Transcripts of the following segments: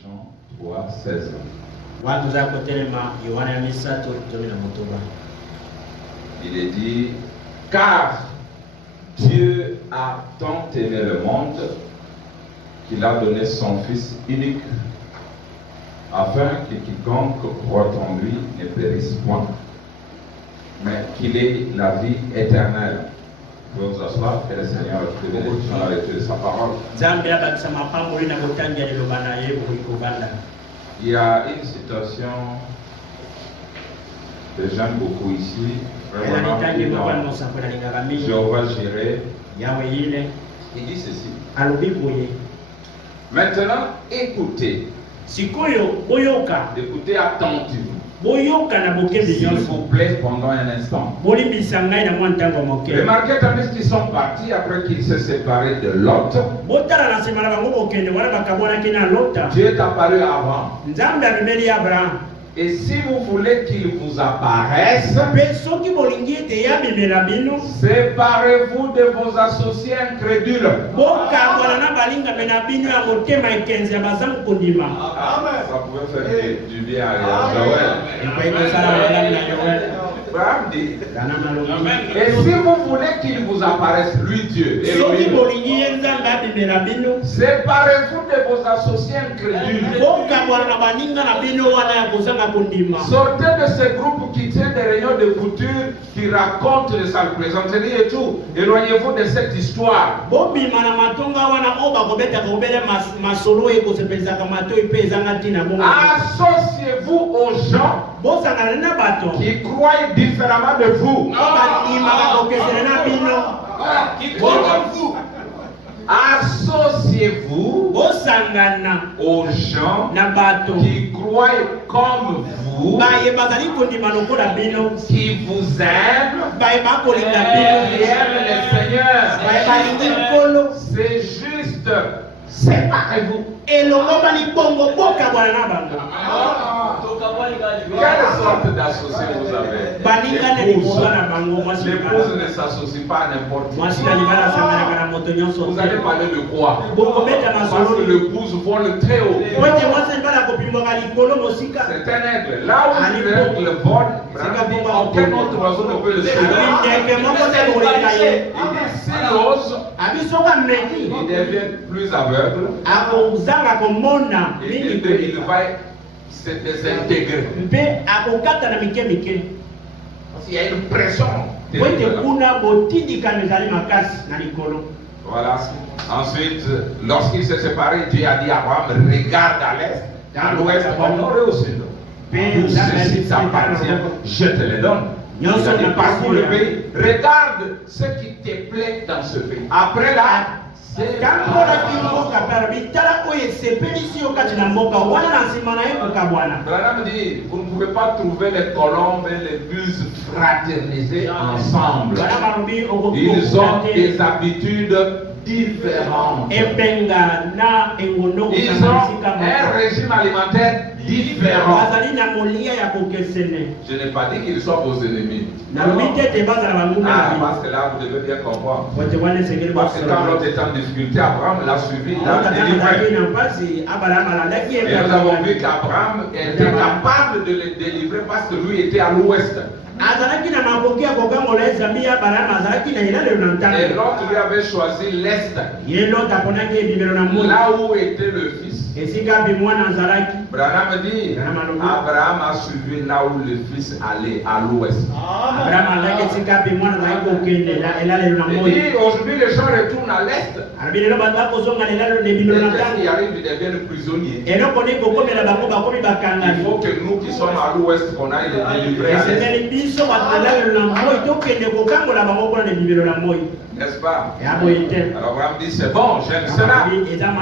Jean 3, 16. Il est dit, car Dieu a tant aimé le monde qu'il a donné son Fils unique, afin que quiconque croit en lui ne périsse point, mais qu'il ait la vie éternelle. Vous pouvez vous asseoir, que le Seigneur te bénisse dans la lecture de sa parole. Il y a une citation que j'aime beaucoup ici, vraiment, dans Jéhovah Jireh. Il dit ceci. Maintenant, écoutez. Écoutez attentivement. S'il vous plaît, pendant un instant. Remarquez tandis qu'ils sont partis après qu'ils se séparés de Lot. Dieu est apparu avant. Et si vous voulez qu'il vous apparaisse, séparez-vous de vos associés incrédules. Ça pouvait faire du bien à Joël. Abraham dit, et si vous voulez qu'il vous apparaisse, lui Dieu, séparez-vous de vos associés incrédules. Sortez de ce groupe qui tient des réunions de couture, qui racontent les sales plaisanteries et tout. Éloignez-vous de cette histoire. Associez-vous aux gens qui croient différemment de vous. Associez-vous aux gens qui croient comme vous, qui vous aiment, qui aiment le Seigneur. C'est juste. Séparez-vous. Quelle sorte d'associé vous avez? L'épouse ne s'associe pas à n'importe qui. Vous allez parler de quoi? Parce que l'épouse vole très haut. C'est un aigle. Là où l'aigle vole, aucun autre oiseau ne peut le suivre. Il devient plus aveugle. Il va se désintégrer. Il y a une pression. Voilà. Ensuite, lorsqu'il s'est séparé, Dieu a dit à Abraham, regarde à l'est, à l'ouest, au nord et au sud. Tout ceci t'appartient, je te le donne. Il a dit, parcours le pays, regarde ce qui te plaît dans ce pays. Après là, Branham dit, vous ne pouvez pas trouver les colombes et les buses fraternisées ensemble. Ils ont des habitudes différentes. Ils ont un régime alimentaire différent. Je n'ai pas dit qu'ils soient vos ennemis. Parce que là, vous devez bien comprendre. Parce que quand l'autre était en difficulté, Abraham l'a suivi, l'a délivré. Et nous avons vu qu'Abraham était capable de le délivrer parce que lui était à l'ouest. Et l'autre lui avait choisi l'est. Là où était le fils. Branham dit, Abraham a suivi là où le fils allait, à l'ouest. Il dit, aujourd'hui les gens retournent à l'est. Et quand ils arrivent, ils deviennent prisonniers. Il faut que nous qui sommes à l'ouest, qu'on aille les délivrer à l'est. N'est-ce pas? Alors Abraham dit, c'est bon, j'aime cela.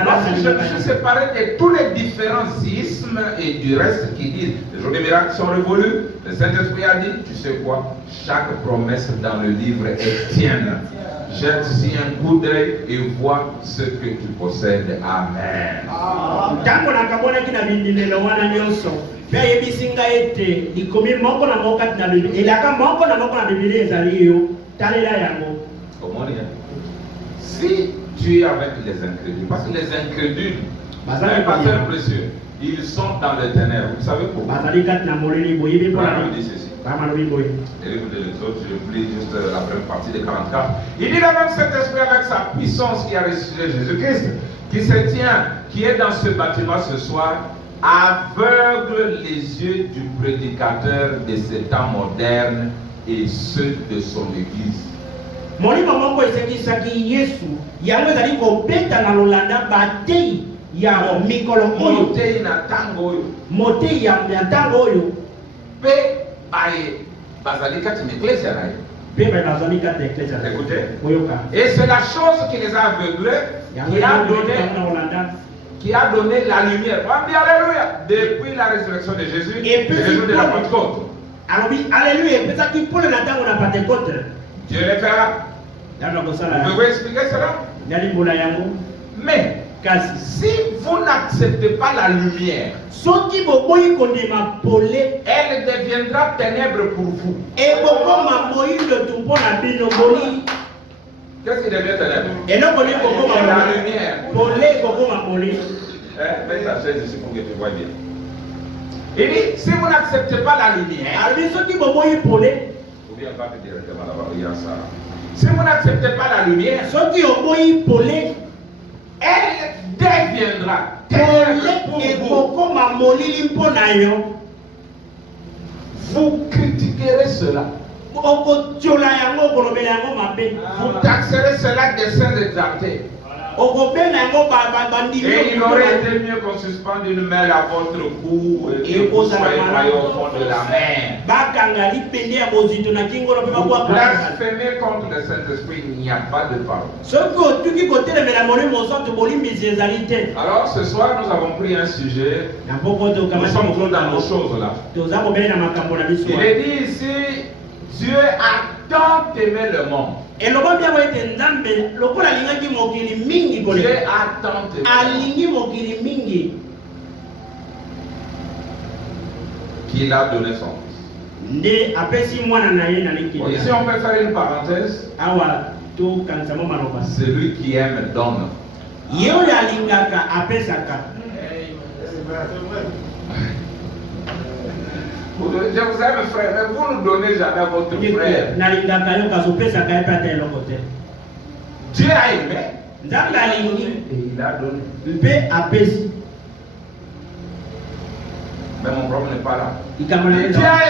Lorsque je me suis séparé de tous les différents ismes et du reste qui disent, les jours des miracles sont révolus, le Saint-Esprit a dit, tu sais quoi? Chaque promesse dans le livre est tienne. Jette-y un coup d'œil et vois ce que tu possèdes. Amen. Si tu es avec les incrédules, parce que les incrédules Les pasteurs précieux, ils sont dans les ténèbres. Vous savez pourquoi? Il dit ceci. Et l'écoutez les autres, je lis juste la première partie des 44. Il dit là même cet esprit avec sa puissance qui a ressuscité Jésus-Christ, qui se tient, qui est dans ce bâtiment ce soir, aveugle les yeux du prédicateur de ces temps modernes et ceux de son église. Molimo moko esekisaki Yesu yango ezali kobeta na lolanda batei ya mikolo oyo motei na ntango oyo motei ya ntango oyo mpe baye bazali kati na eklesia na ye. Écoutez. Et c'est la chose qui les a aveuglés, qui a donné la lumière. On dit alléluia. Depuis la résurrection de Jésus, et le jour de la Pentecôte. Alléluia. Dieu le fera. Vous pouvez expliquer cela? Mais si vous n'acceptez pas la lumière, elle deviendra ténèbres pour vous. Qu'est-ce qui devient ténèbres? La lumière. Mets ta chaise ici pour que tu vois bien. Il dit, si vous n'acceptez pas la lumière, ou bien pas directement là-bas, il y a ça. Si vous n'acceptez pas la lumière, elle deviendra vous critiquerez cela. Vous taxerez cela des saints exaltés. Et il aurait été mieux qu'on suspende une mêle à votre cou et que vous soyez noyés au fond de la mer. Vous blasphémez contre le Saint-Esprit, il n'y a pas de parole. Alors ce soir, nous avons pris un sujet. Nous sommes tous dans nos choses là. Il est dit ici, Dieu a tant aimé le monde. Dieu a tant aimé qu'il a donné son fils. Bon, ici on peut faire une parenthèse. Celui qui aime donne. Je vous aime frère, mais vous ne donnez jamais à votre frère. Dieu a aimé et il a donné. Mais mon problème n'est pas là. Dieu a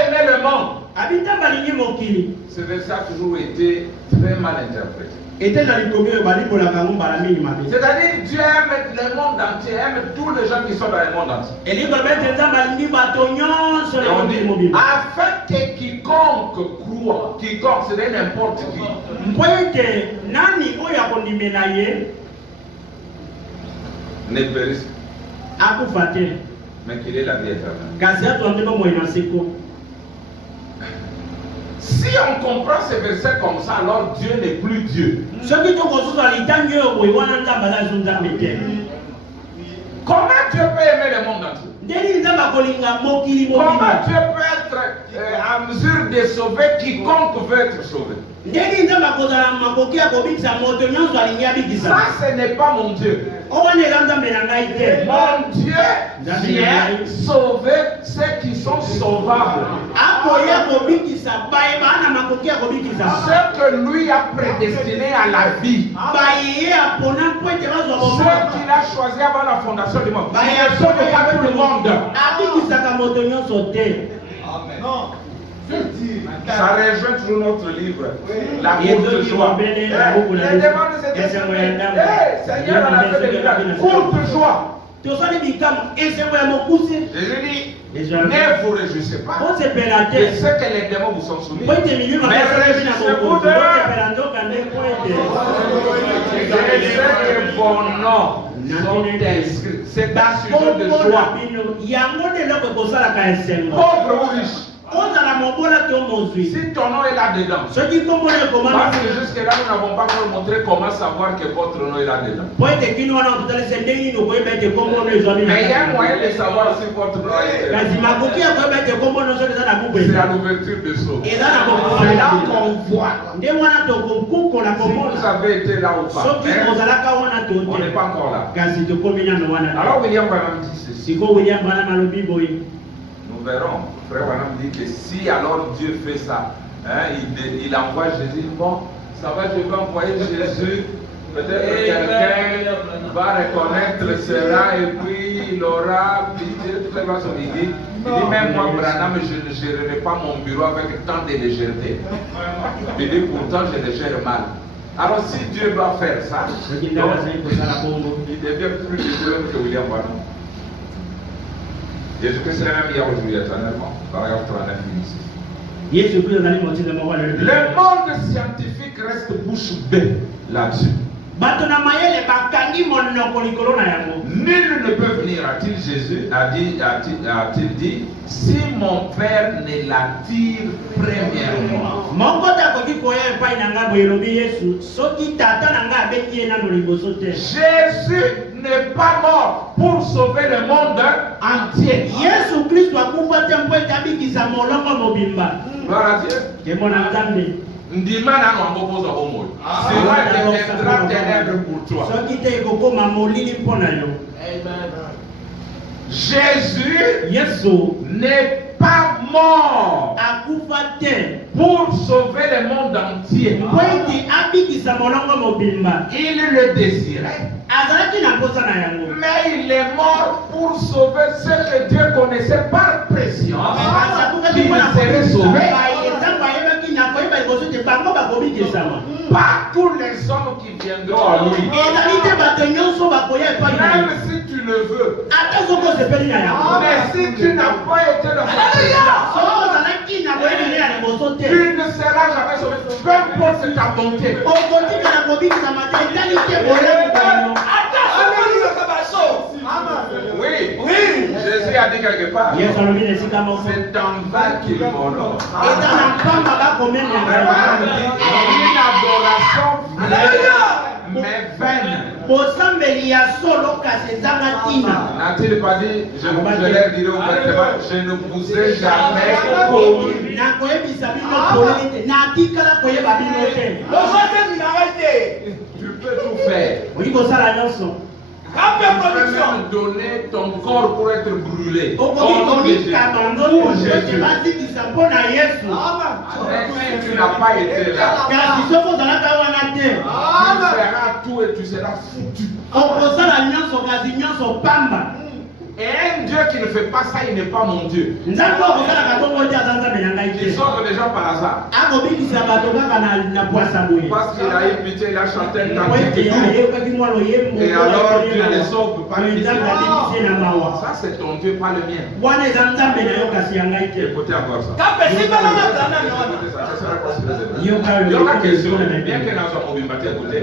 aimé le monde. Ce verset a toujours été très mal interprété. C'est-à-dire Dieu aime le monde entier, aime tous les gens qui sont dans le monde entier. Et on dit, afin que quiconque croit, quiconque, c'est n'importe qui, ne périsse, mais qu'il ait la vie éternelle. Si on comprend ces versets comme ça, alors Dieu n'est plus Dieu. Comment Dieu peut aimer le monde entier? Comment Dieu peut être en mesure de sauver quiconque veut être sauvé? Ça, ce n'est pas mon Dieu. Mon Dieu vient sauver ceux qui sont sauvables. Ceux que lui a prédestinés à la vie. Ceux qu'il a choisis avant la fondation du monde. Il ne sauve pas tout le monde. Amen. Ça rejoint toujours notre livre, la courte joie. Les demandes de Seigneur, on a fait des miracles. Courte joie. Jésus dit, ne vous réjouissez pas de ce que les démons vous sont soumis. Mais réjouissez-vous de ce que vos noms sont inscrits. C'est un sujet de joie. Pauvre ou riche. Si ton nom est là-dedans, parce que jusque-là, nous n'avons pas encore montré comment savoir que votre nom est là-dedans. Mais il y a un moyen de savoir si votre nom est là-dedans. C'est à l'ouverture de sceau. C'est là qu'on voit. Si vous avez été là ou pas, on n'est pas encore là. Alors William Branham dit ceci. Nous verrons. Frère Branham dit que si alors Dieu fait ça, hein, il envoie Jésus, bon, ça va, je vais envoyer Jésus, peut-être que quelqu'un va reconnaître cela et puis il aura pitié de toutes les façons. Il dit même moi Branham, je ne gérerai pas mon bureau avec tant de légèreté. Il dit pourtant je le gère mal. Alors si Dieu doit faire ça, donc, il devient plus généreux que William Branham. Jésus-Christ c'est la même hier aujourd'hui éternellement. Paragraphe 39 ici. Le monde scientifique reste bouche bée là-dessus. Nul ne peut venir, a-t-il Jésus, a-t-il dit, si mon Père ne l'attire premièrement. Jésus n'est pas mort pour sauver le monde entier. Gloire à Dieu. Ndimana n'en au monde. Cela deviendra ténèbres pour toi. Jésus n'est pas mort pour sauver le monde entier. Il le désirait. Mais il est mort pour sauver ceux que Dieu connaissait par préscience qui seraient sauvés. Pas tous les hommes qui viendront à lui. Même si tu le veux. Mais si tu n'as pas été dans sa présence, tu ne seras jamais sauvé. Peu importe ta bonté. Oui, Jésus a dit quelque part. C'est en vain qu'il m'honore. Une adoration mais vaine. N'a-t-il pas dit, je leur dirai ouvertement, je ne vous ai jamais connu. Tu peux tout faire. Tu peux même donner ton corps pour être brûlé. Pour Jésus. Si tu n'as pas été là, tu feras tout et tu seras foutu. Et un Dieu qui ne fait pas ça, il n'est pas mon Dieu. Il sauve les gens par hasard. Parce qu'il a eu pitié, il a chanté un cantique. Et alors Dieu les sauve par pitié. Ça c'est ton Dieu, pas le mien. Écoutez encore ça. Il y a une question, bien que nous avons écouté.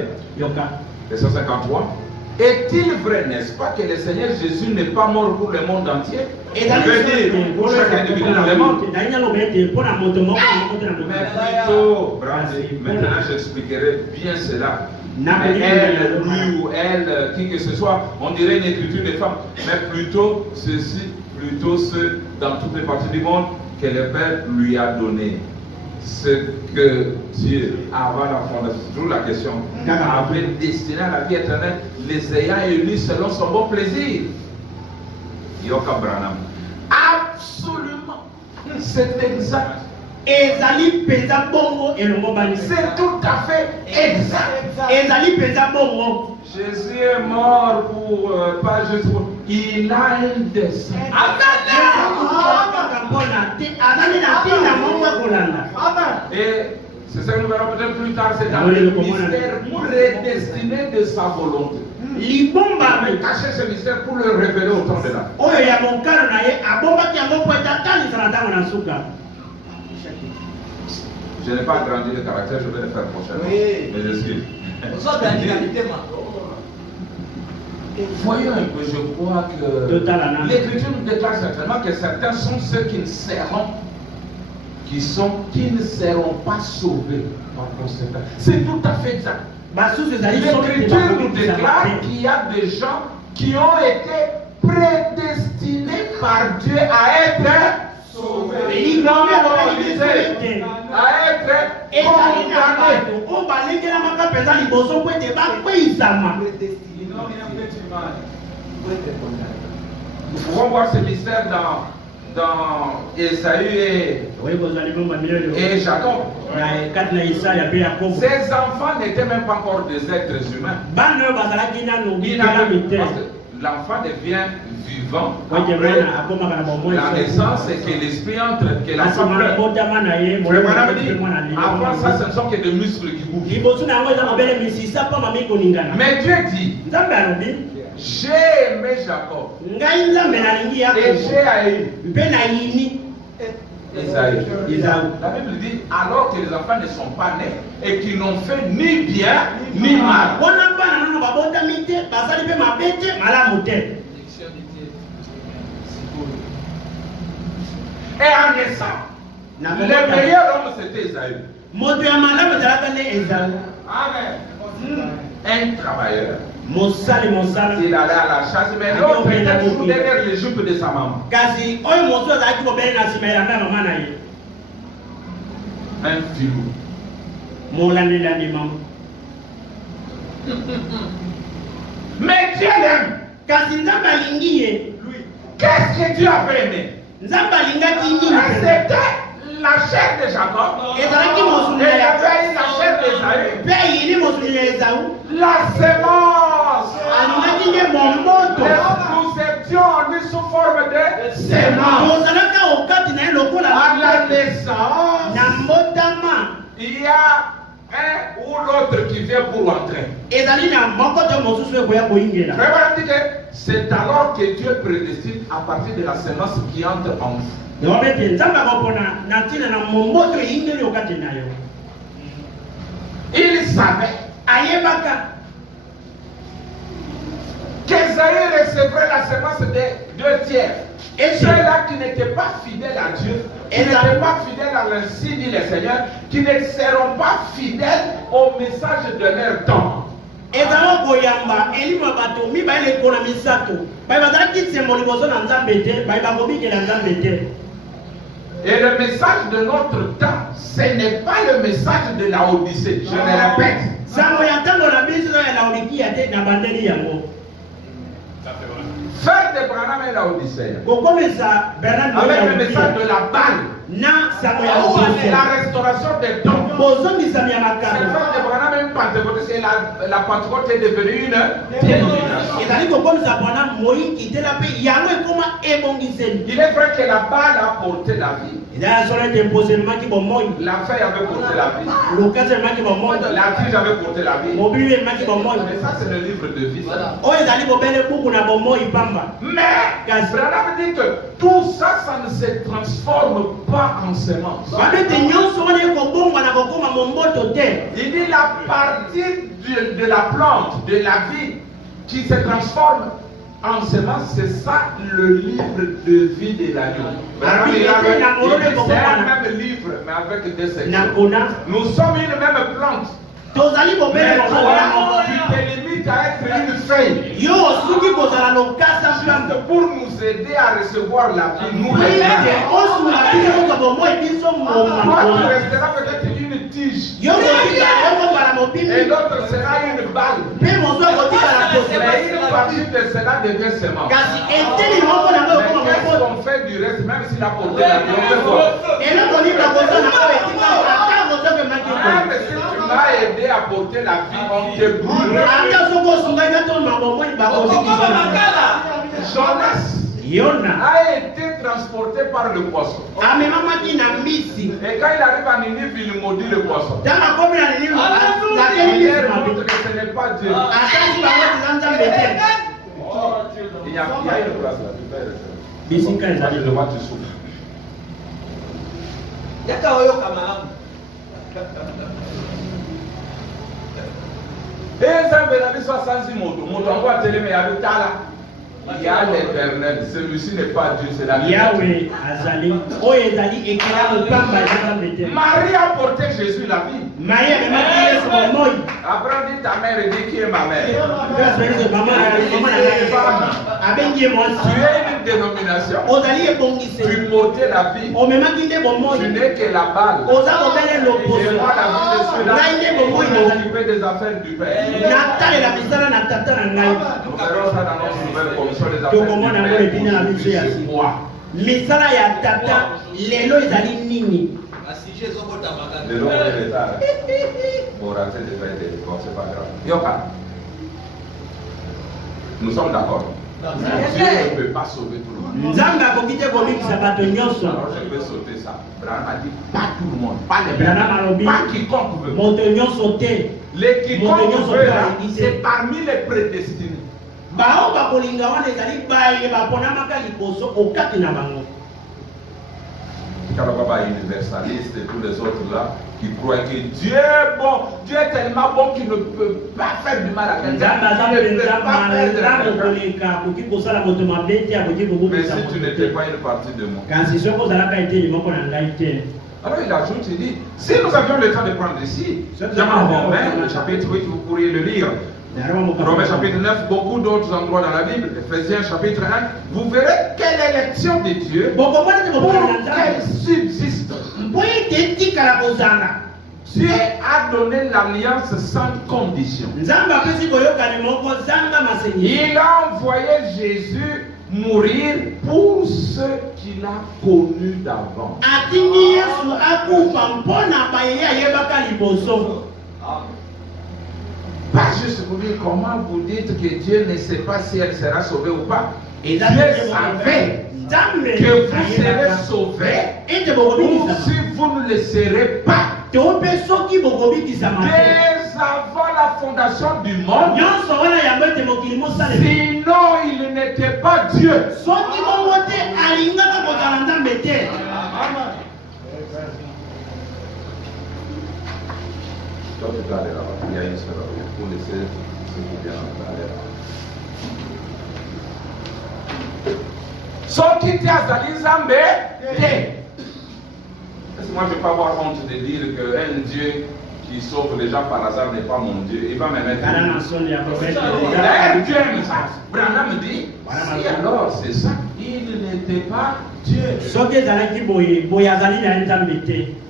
Le 153. Est-il vrai, n'est-ce pas, que le Seigneur Jésus n'est pas mort pour le monde entier? Je veux dire, pour chaque individu dans le monde. Mais plutôt, maintenant j'expliquerai bien cela. Mais elle, lui ou elle, qui que ce soit, on dirait une écriture de femme. Mais plutôt ceci, plutôt ce, dans toutes les parties du monde, que le Père lui a donné. Ce que Dieu, avant la fondation, c'est toujours la question, avait destiné à la vie éternelle, les ayant élus selon son bon plaisir. Yoka Branham. Absolument. C'est exact. C'est tout à fait exact. Jésus est mort pour, pas juste pour, il a un dessein. Et c'est ça que nous verrons peut-être plus tard, c'est dans le mystère prédestiné de sa volonté. Il a caché ce mystère pour le révéler au temps de là. Je n'ai pas agrandi le caractère, je vais le faire prochainement. Oui. Mais je suis. Voyons un peu, je crois que l'Écriture nous déclare certainement que certains sont ceux qui ne seront qui ne seront pas sauvés par conséquent. C'est tout à fait exact. L'Écriture nous déclare qu'il y a des gens qui ont été prédestinés par Dieu à être sauvés. À être condamnés. Nous pouvons voir ce mystère dans Esaü et Jacob. Ces enfants n'étaient même pas encore des êtres humains. L'enfant devient vivant après la naissance et que l'esprit entre, que l'enfant pleure. Avant ça, ce ne sont que des muscles qui bougent. Mais Dieu dit, j'ai aimé Jacob et j'ai haï Esaü. La Bible dit, alors que les enfants ne sont pas nés et qu'ils n'ont fait ni bien ni mal. Et en naissant, le meilleur homme c'était Esaü. Amen. Un travailleur. Il allait à la chasse, mais l'autre était toujours derrière les jupes de sa maman. Un filou. Mais Dieu l'aime. Qu'est-ce que Dieu a fait aimer? C'était la chair de Jacob. Et il avait la chair d'Esaü. La semence. Nous étions en lui sous forme de semence. À la naissance, il y a un ou l'autre qui vient pour entrer. C'est alors que Dieu prédestine à partir de la semence qui entre en vous. Il savait qu'Esaü recevrait la semence des 2/3. Et ceux-là qui n'étaient pas fidèles à Dieu, qui n'étaient pas fidèles à l'ainsi dit le Seigneur, qui ne seront pas fidèles au message de leur temps. Et le message de notre temps, ce n'est pas le message de la Odyssée. Je le répète. Faire de Branham et la Odyssée. Avec le message de la balle. La restauration des dons. C'est faire de Branham une Pentecôte et la Pentecôte est devenue une dénomination. Il est vrai que la balle a porté la vie. La feuille avait porté la vie. La tige avait porté la vie. Mais ça c'est le livre de vie. Mais Branham dit que tout ça, ça ne se transforme pas en semence. Il dit la partie de la plante, de la vie, qui se transforme en semence, c'est ça le livre de vie de l'agneau. C'est un même livre, mais avec des sections. Nous sommes une même plante. Mais toi, tu te limites à être une feuille. Pour nous aider à recevoir la vie, nous les toi, tu resteras peut-être une tige. Et l'autre sera une balle. Mais une partie de cela devient semence. Qu'est-ce qu'on fait du reste, même s'il a porté la vie? Même si tu m'as aidé à porter la vie, on te brûle. Jonas a été transporté par le poisson. Et quand il arrive à Ninive, il maudit le poisson. Il montre que ce n'est pas Dieu. Il y a une place là. Je vois tu souffres. Et ça, Bénabi soit sans moto. Moto, on voit télé, mais il y a le tas là. Il y a l'éternel. Celui-ci n'est pas Dieu, c'est la vérité. Yahweh azali oyo ezali ekela mopamba ezambe te. Marie a porté Jésus la vie. Marie amemaki Yesu bomoi. Abraham dit ta mère et dit qui est ma mère. Abengi ye mwasi. Tu es une dénomination. Ozali ebongise. Tu portais la vie. Omemaki nde bomoi. Tu n'es que la balle. Oza kobele Et loposo. moi la vie de ceux-là Ngai nde bomoi qui nazali. m'occuper des affaires du Père. Natalela misala na tata na ngai. Nous verrons ça dans notre nouvelle commission des affaires Tokomona ngo du etina na Père. biso ya C'est moi. misala ya tata lelo ezali nini? Le long est retard. Bon, raté de faire des bon, c'est pas grave. Yoka. Nous sommes d'accord. Dieu ne peut pas sauver tout le monde. Nzambe akoki te kobikisa bato nyonso. Alors je vais sauter ça. Branham a dit pas tout le monde, pas les Branham alobi pas quiconque veut. moto nyonso te. Les quiconque veut, là, c'est c'est parmi les prédestinés. bao bakolinga wana ezali baye baponamaka liboso okati na bango. Kalababa universaliste et tous les autres là qui croient que Dieu est bon, Dieu est tellement bon qu'il ne peut pas faire du mal à quelqu'un. Nzambe aza Il ne peut mpenza pas faire de malamu quelqu'un. koleka akoki kosala moto mabe te akoki Mais kokokisa si tu moto n'étais te. pas une partie de moi. Kasi soki ozalaka eteni moko na ngai te. Alors il ajoute, il dit, si nous avions le temps de prendre ici, dans Romains, le chapitre 8, vous pourriez le lire. Romains chapitre 9, beaucoup d'autres endroits dans la Bible, Ephésiens chapitre 1, vous verrez quelle élection de Dieu pour qu'elle subsiste. Dieu a donné l'alliance sans condition. Il a envoyé Jésus mourir pour ceux qu'il a connus d'avant. Pas juste pour dire comment vous dites que Dieu ne sait pas si elle sera sauvée ou pas. Dieu savait que vous serez sauvés ou si vous ne le serez pas. Dès avant la fondation du monde, sinon il n'était pas Dieu. Toi tu peux aller là-bas, il y a une seule heure pour laisser ceux qui viennent aller là. Sorti Azali Zambé, est-ce que moi je ne vais pas avoir honte de dire qu'un Dieu qui sauve les gens par hasard n'est pas mon Dieu? Il va me mettre. D'ailleurs, Dieu aime ça. Branham dit, si alors c'est ça, il n'était pas Dieu.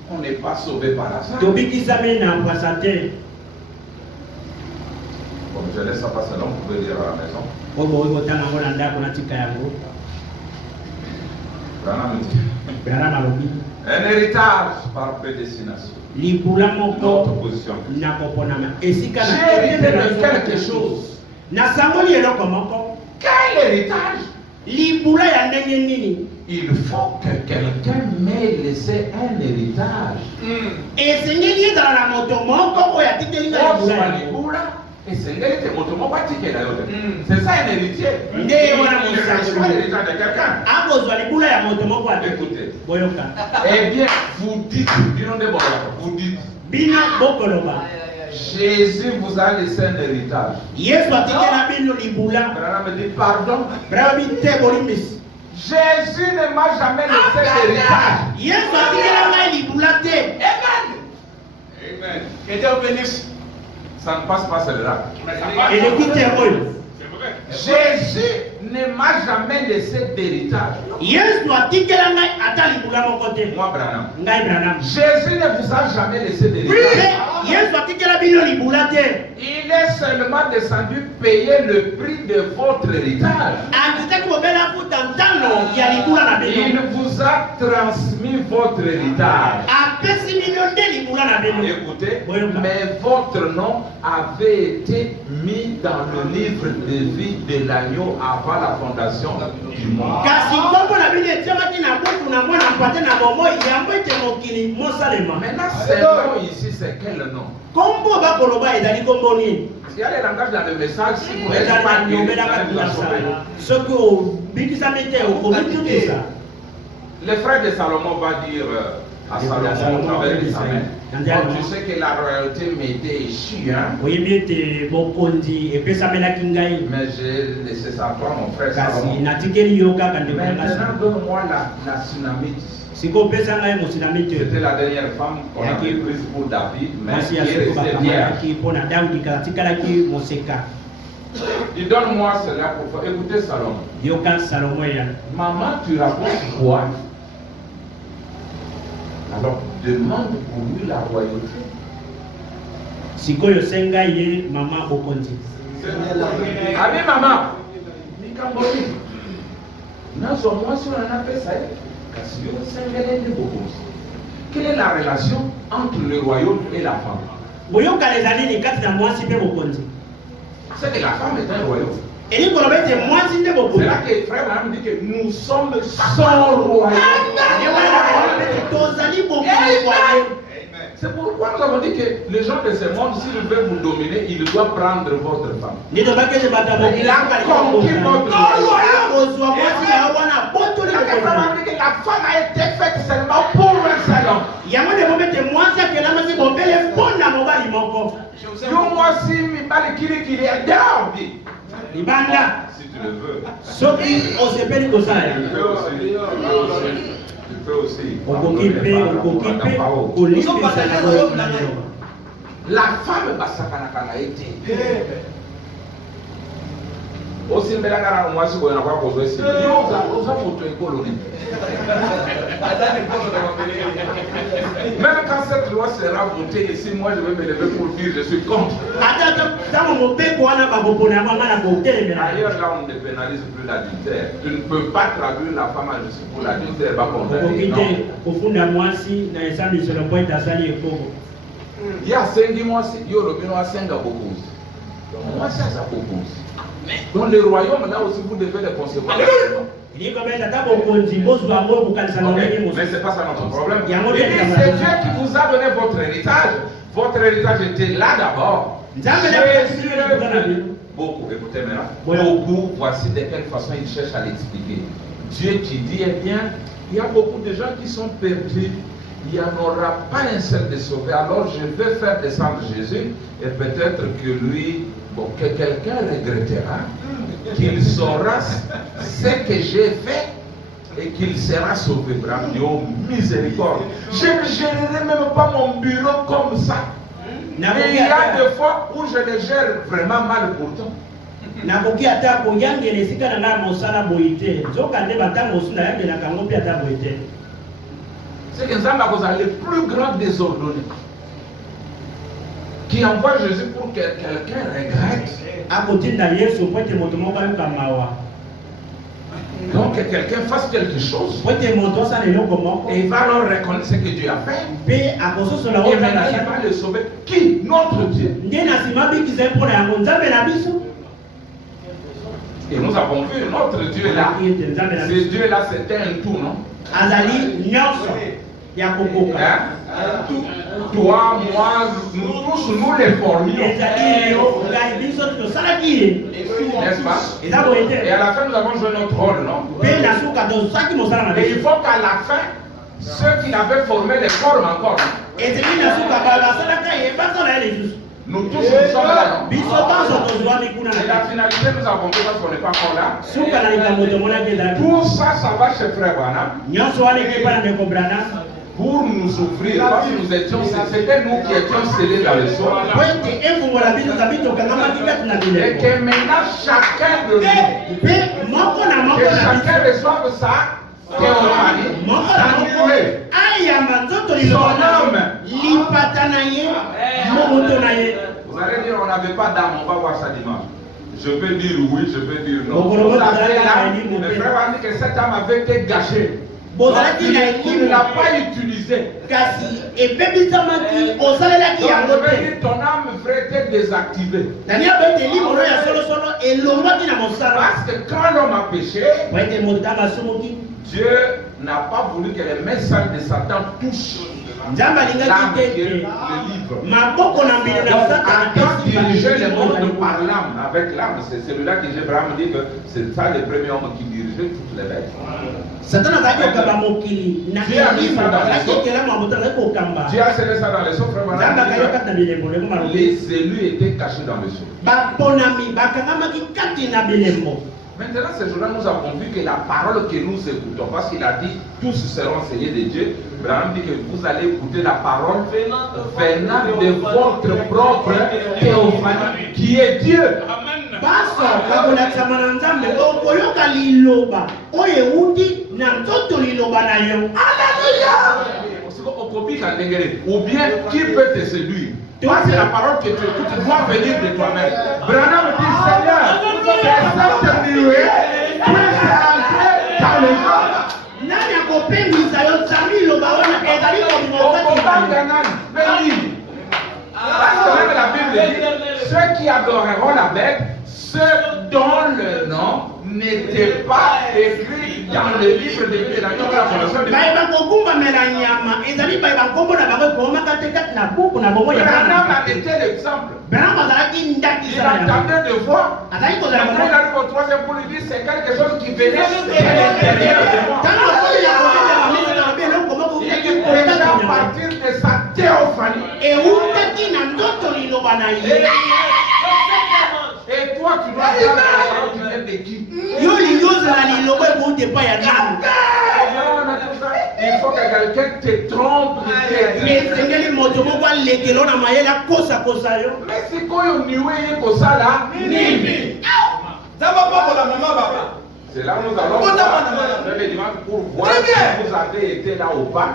On n'est pas sauvé par hasard. Bon, je laisse ça passer là, vous pouvez lire à la maison. Branham dit, un héritage par prédestination. Notre position. J'ai hérité de quelque chose. Quel héritage? Il faut que quelqu'un m'ait laissé un héritage. C'est ça un héritier. Il ne cherche pas l'héritage de quelqu'un. Écoutez. Eh bien, vous dites, Jésus vous a laissé un héritage. Branham me dit pardon. Jésus ne m'a jamais laissé d'héritage. Amen. Que Dieu bénisse. Ça ne passe pas celle-là. Jésus ne m'a jamais laissé d'héritage. Moi, Branham. Jésus ne vous a jamais laissé d'héritage. Il est seulement descendu payer le prix de votre héritage. Il vous a transmis votre héritage. Écoutez, mais votre nom avait été mis dans le livre de vie de l'agneau avant la fondation du monde. Maintenant, ce nom ici, c'est quel nom? Il y a des langages dans le message. Si vous n'êtes pas guéri, vous allez vous sauver. Le frère de Salomon va dire à Salomon au travers de sa main, Bon, tu sais que la royauté m'était échue, hein? Mais j'ai laissé ça à toi, mon frère Salomon. Maintenant, donne-moi la tsunamite. C'était la dernière femme qu'on a prise pour David, mais qui est restée vierge. Il donne-moi cela pour faire. Écoutez Salomon. Maman, tu racontes quoi? Alors, demande pour lui la royauté. Ami maman, quelle est la relation entre le royaume et la femme? C'est que la femme est un royaume. C'est là que frère Madame dit que nous sommes sans royaume. C'est pourquoi nous avons dit que les gens de ce monde, s'ils veulent vous dominer, ils doivent prendre votre femme. Il a conquis votre royaume. La femme a été faite seulement pour un seul homme. Moi si mi bali kiri est dehors. Si tu le veux. Tu peux aussi. La femme a été. Aussi mbelanga moi si on a pas besoin si. Même quand cette loi sera votée ici, moi je vais me lever pour dire je suis contre. Ailleurs là on ne pénalise plus l'adultère. Tu ne peux pas traduire la femme à justice pour l'adultère. Il y a 5 mois, il y a le à 5 beaucoup. Moi ça beaucoup. Dans le royaume, là aussi, vous devez les concevoir. Mais c'est pas ça notre problème. C'est Dieu qui vous a donné votre héritage. Votre héritage était là d'abord. Beaucoup, écoutez maintenant. Beaucoup, voici de quelle façon il cherche à l'expliquer. Dieu qui dit, eh bien, il y a beaucoup de gens qui sont perdus. Il n'y en aura pas un seul de sauvé. Alors je vais faire descendre Jésus et peut-être que lui, que quelqu'un regrettera, qu'il saura ce que j'ai fait et qu'il sera sauvé. Bravo, miséricorde. Je ne gérerai même pas mon bureau comme ça. Et il y a des fois où je le gère vraiment mal pourtant. C'est que nous avons les plus grands désordonnés qui envoie Jésus pour que quelqu'un regrette. Donc que quelqu'un fasse quelque chose. Et il va alors reconnaître ce que Dieu a fait. Et maintenant il va le sauver. Qui? Notre Dieu. Et nous avons vu notre Dieu là. Ce Dieu là c'était un tout, non? Toi, moi, nous tous, nous les formions. N'est-ce pas? Et à la fin, nous avons joué notre rôle, non? Et il faut qu'à la fin, ceux qui l'avaient formé les forment encore. Nous tous, nous sommes là, non? Et la finalité, nous avons vu parce qu'on n'est pas encore là. Tout ça, ça va chez Frère Branham. Pour nous ouvrir, parce que nous étions, c'était nous qui étions scellés dans le sol. Et que maintenant chacun de nous, que chacun reçoive sa théorie, son âme. Vous allez dire, on n'avait pas d'âme, on va voir ça dimanche. Je peux dire oui, je peux dire non. Vous savez là, le frère va dire que cette âme avait été gâchée. Il ne l'a pas utilisé. Donc, je vais dire, ton âme devrait être désactivée. Parce que quand l'homme a péché, Dieu n'a pas voulu que les messages de Satan touchent l'âme qui est le livre. Donc, Adam dirigeait le monde par l'âme avec avec l'âme. C'est celui-là que Abraham dit que c'est ça le premier homme qui dirigeait toutes les bêtes. Satan azalaki kokamba mokili na elimo azalaki ekelamu ya moto azalaki kokamba Dieu a scellé ça dans les sceaux, frère nzambe akayaki kati na bilembo ndenge malobi les élus étaient cachés dans les sceaux. baponami bakangamaki kati na bilembo. Maintenant, ce jour-là, nous avons vu que la parole que nous écoutons, parce qu'il a dit tous seront enseignés de Dieu, Abraham dit que vous allez écouter la parole venant de votre propre théophanie, qui est Dieu. baso bakolakisama na nzambe okoyoka liloba oyo ewuti na nzoto liloba na yo. Alléluia. Ou bien, qui peut te séduire? Toi, c'est la parole que tu écoutes, tu dois venir de toi-même. Branham dit, Seigneur, que cette nuée puisse entrer dans les gens. Nani akopengwisa yo nzambe liloba wana ezali Parce que même la Bible dit, ceux qui adoreront la bête, ceux dont le nom n'était pas écrit dans le livre de Dieu. Branham a été l'exemple. Il attendait de voir. Maintenant, il arrive au troisième pour lui dire c'est quelque chose qui venait de l'intérieur de moi. Et à partir de sa théophanie. Et toi, tu dois faire la parole qui vient de qui? Il faut que quelqu'un te trompe. Mais c'est quoi une nuée comme ça là? C'est là où nous allons voir le dimanche pour voir si vous avez été là ou pas.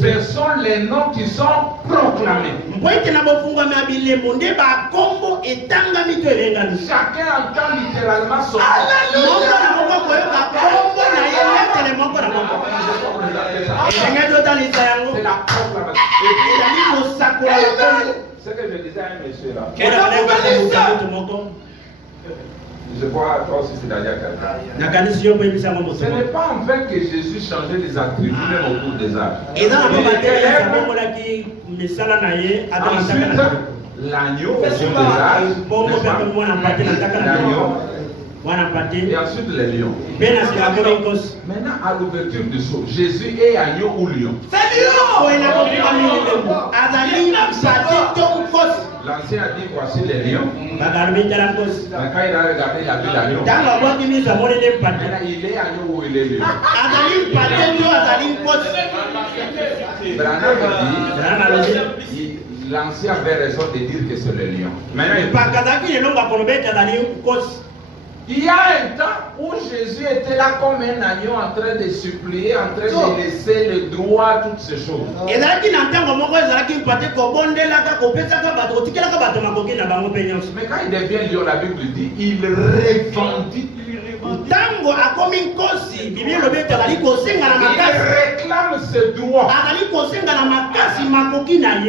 Ce sont les noms qui sont proclamés. Chacun entend littéralement son nom. C'est la proclamation. Ce que je disais à un monsieur là. Je crois toi aussi tu l'as dit à quelqu'un. Ce n'est pas en vain que Jésus changeait les attributs même au cours des âges. Ensuite, l'agneau au cours des âges, l'agneau, et ensuite les lions. Maintenant, à l'ouverture du sceau, Jésus est agneau ou lion? C'est lion. L'ancien a dit voici les lions. Quand il a regardé, il a vu l'agneau. Maintenant, il est agneau ou il est lion? Branham dit, l'ancien avait raison de dire que c'est le lion. Il y a un temps où Jésus était là comme un agneau en train de supplier, en train de laisser le droit, toutes ces choses. Mais quand il devient lion, la Bible dit, il revendique. Il réclame ses droits.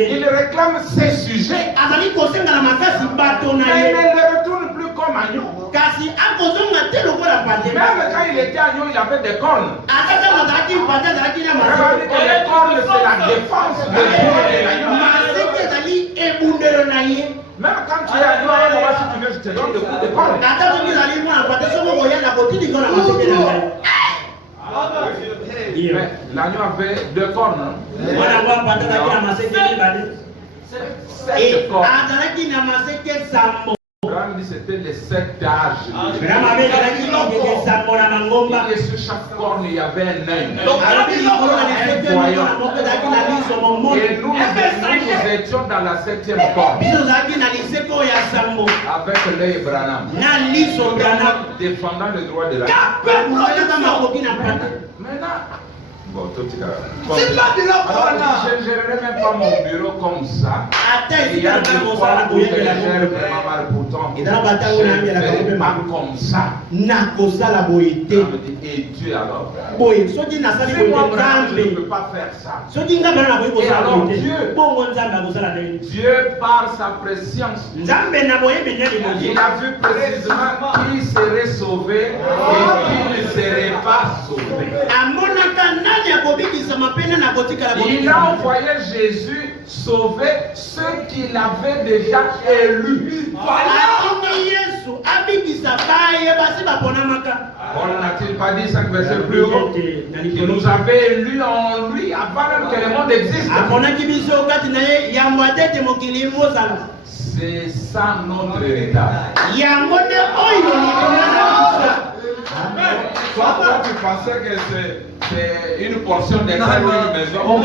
Il réclame ses sujets. Mais il ne le retourne plus comme agneau. Même quand il était agneau, il avait des cornes. Les cornes, c'est la défense de l'agneau. Même quand tu es agneau, si tu veux, je te donne des coups de cornes. Mais l'agneau avait deux cornes. Sept cornes. Abraham dit c'était les 7 âges. Et sur chaque corne, il y avait un œil. Et nous étions dans la 7e corne. Avec l'œil Branham. Défendant le droit de la vie. Maintenant, bon, tout c'est pas de la parole. Je ne gérerai même pas mon bureau comme ça. Il y a des fois où je le gère vraiment mal pourtant. Je ne fais pas comme ça. Et Dieu alors? Si moi-même je ne peux pas faire ça. Et alors Dieu par sa préscience, il a vu précisément qui serait sauvé et qui ne serait pas sauvé. Il a envoyé Jésus sauver ceux qu'il avait déjà élus. On n'a-t-il pas dit 5 versets plus haut qu'il nous avait élus en lui avant même que le monde existe? C'est ça notre héritage. Toi, tu pensais que c'est une portion des terres ou une maison.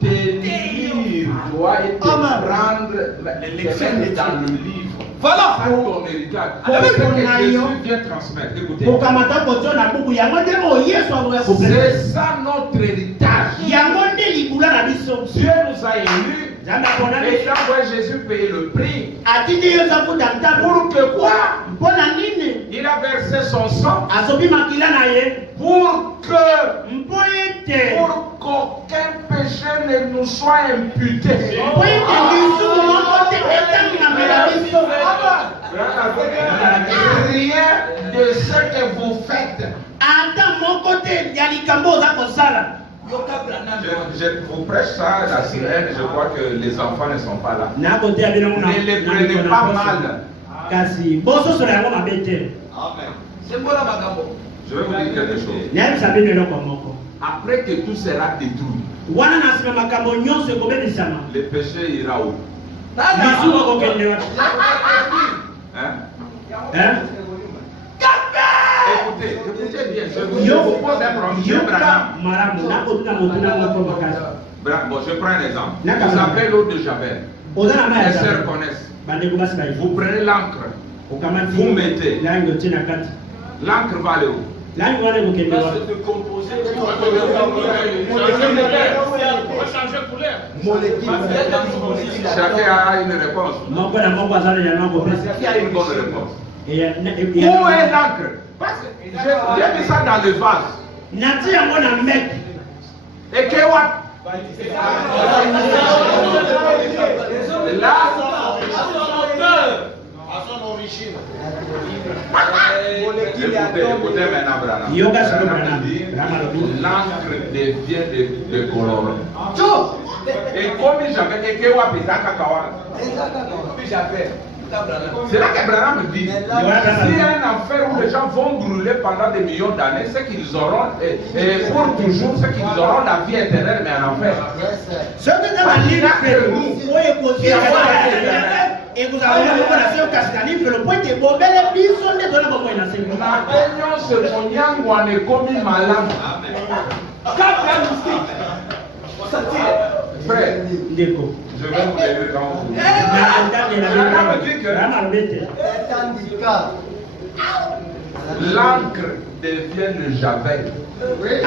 T'élire, toi, et te prendre l'élection dans le livre. Voilà ton héritage. C'est ce que Jésus vient transmettre. Écoutez. C'est ça notre héritage. Dieu nous a élus. Et il a envoyé Jésus payer le prix. Pour que quoi? Il a versé son sang. Pour qu'aucun péché ne nous soit imputé. Rien de ce que vous faites. Je vous prêche ça, la sirène, je crois que les enfants ne sont pas là. Ne les prenez pas mal. Je vais vous dire quelque chose. Après que tout sera détruit, le péché ira où? Hein? Écoutez bien, je vous pose un problème. Bon, je prends un exemple. Vous avez l'eau de Javel. Les sœurs connaissent. Vous prenez l'encre. Vous mettez. L'encre va aller où? Chacun a une réponse. Qui a une bonne réponse? Où est l'encre? Parce que j'ai mis ça dans le vase. Et que what? Là, à son origine. Écoutez maintenant, Branham. L'encre devient de colorant. Et comme j'avais que what? C'est là que Branham dit, si un enfer où les gens vont brûler pendant des millions d'années, c'est qu'ils auront, pour toujours, c'est qu'ils auront la vie éternelle, mais en enfer. Frère, je vais vous le dire quand vous. L'encre devient le javel.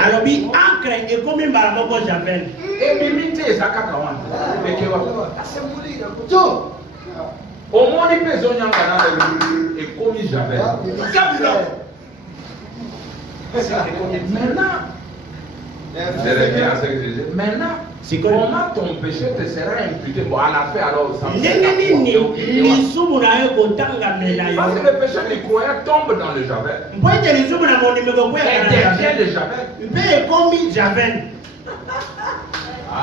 Alors, l'encre est comme une javel. Et limité, ça cacahuète. Et que au moins, il peut zonner et comme il javel. Maintenant, je reviens à ce que je disais. Maintenant, comment ton péché te sera imputé? Bon, à la fin, alors, ça parce que le péché du croyant tombe dans le javel. Et devient le javel.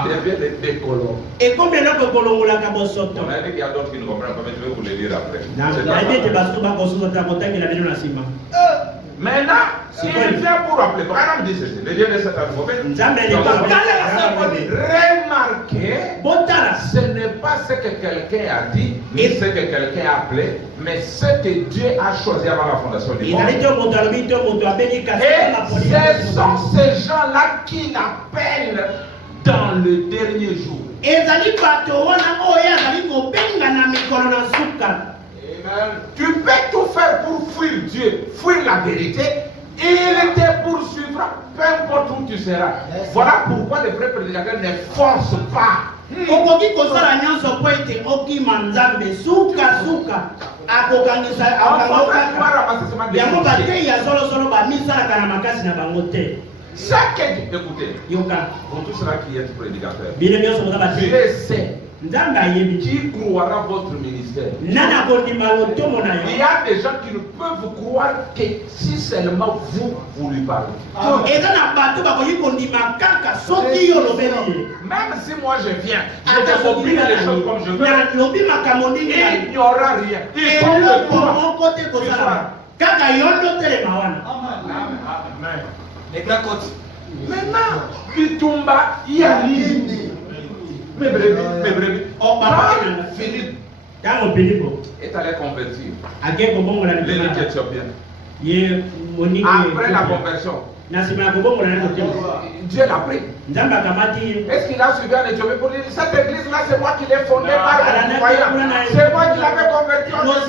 Devient des colons. Et combien de colons la cabossot? On a dit qu'il y a d'autres qui ne comprennent pas, mais je vais vous le dire après. Maintenant, il vient pour rappeler. Branham dit ceci. Le Dieu de cet alphabet. Remarquez, ce n'est pas ce que quelqu'un a dit, ni ce que quelqu'un a appelé, mais ce que Dieu a choisi avant la fondation du monde. Et ce sont ces gens-là qui l'appellent dans le dernier jour. Tu peux tout faire pour fuir Dieu, fuir la vérité, et il te poursuivra, peu importe où tu seras. Voilà pourquoi les vrais prédicateurs ne forcent pas. Ça que, écoutez, pour tout cela qui est prédicateur, Dieu sait Qui croira votre ministère? Il nana y a des gens qui ne peuvent croire que si seulement vous lui parlez. Même si moi je viens, je décopine les choses comme je veux, il n'y aura rien. Il faut Les grands côtes. maintenant, Bitumba, il y a l'île. Mes brebis. Philippe est allé convertir l'élite éthiopienne. Après la conversion, Dieu l'a pris. Est-ce qu'il a suivi en Éthiopie pour dire cette église-là, c'est moi qui l'ai fondée par les croyants. C'est moi qui l'avais converti en Éthiopie.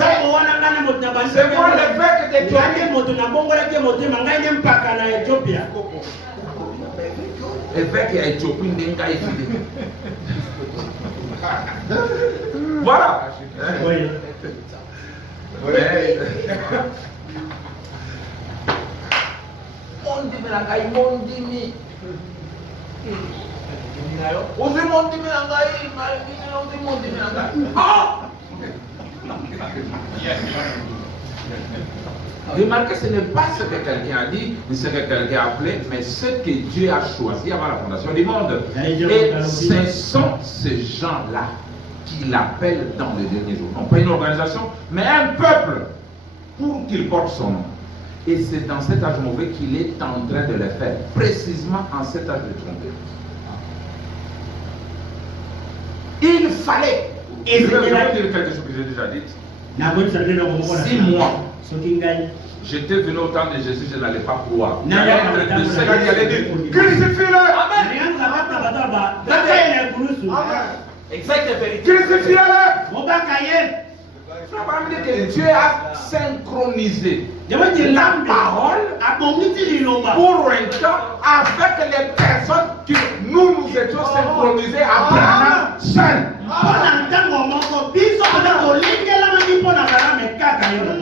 C'est moi l'évêque d'Éthiopie. Évêque à Éthiopie, n'est-ce voilà. Oui. Remarquez, ce n'est pas ce que quelqu'un a dit, ni ce que quelqu'un a appelé, mais ce que Dieu a choisi avant la fondation du monde. Et ce sont ces gens-là qui l'appellent dans les derniers jours. Non pas une organisation, mais un peuple pour qu'il porte son nom. Et c'est dans cet âge mauvais qu'il est en train de le faire, précisément en cet âge de tromper. Il fallait, et je vais dire quelque chose que j'ai déjà dit. 6 mois, j'étais venu au temps de Jésus, je n'allais pas croire. Il y avait un de ceux qui allaient dire crucifie-le! Exact, vérité. Crucifie-le! Dieu a synchronisé la parole pour un temps avec les personnes que nous étions synchronisés à Abraham seul.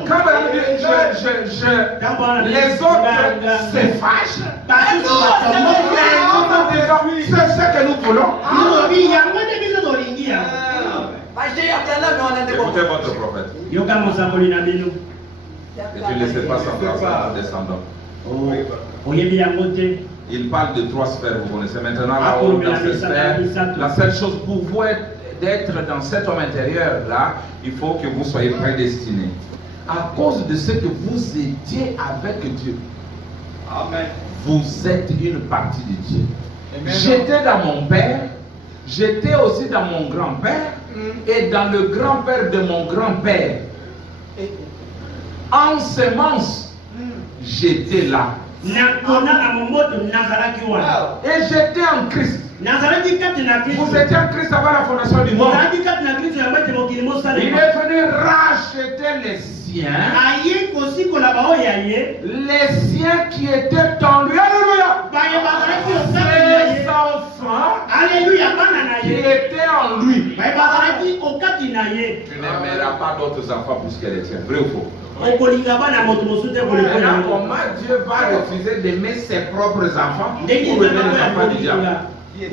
Quand Abraham dit les autres se fâchent, c'est ce que nous voulons. Écoutez votre prophète. Et tu ne laissez pas sans trace à descendant. Il parle de 3 sphères, vous connaissez maintenant là-haut, dans ces sphères. La seule chose pour vous d'être dans cet homme intérieur là, il faut que vous soyez prédestinés. À cause de ce que vous étiez avec Dieu. Amen. Vous êtes une partie de Dieu. J'étais dans mon père, j'étais aussi dans mon grand-père et dans le grand-père de mon grand-père. En semence, j'étais là. Et j'étais en Christ. Vous étiez en Christ avant la fondation du monde. Il est venu racheter les siens. Les siens qui étaient en lui. Alléluia. Les enfants qui étaient en lui. Tu n'aimeras pas d'autres enfants plus que les tiens. Vrai ou faux? Maintenant, comment Dieu va refuser d'aimer ses propres enfants pour aimer les enfants du diable? Il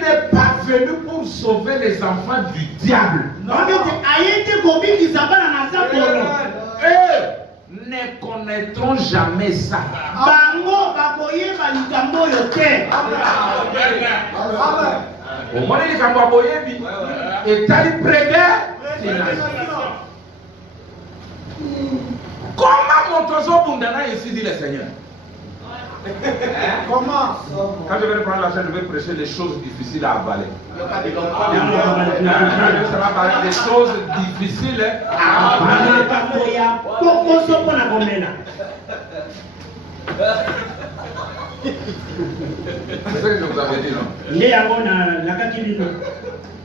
n'est pas venu pour sauver les enfants du diable. Eux ne connaîtront jamais ça. Au moins, les Kamboboyebi est allé prédire. Comment mon trésor Bundana ici dit le Seigneur? Comment? Quand je vais prendre la chaîne, je vais prêcher les choses difficiles à avaler. Je vais parler des choses difficiles à avaler. C'est ce que je vous avais dit, non?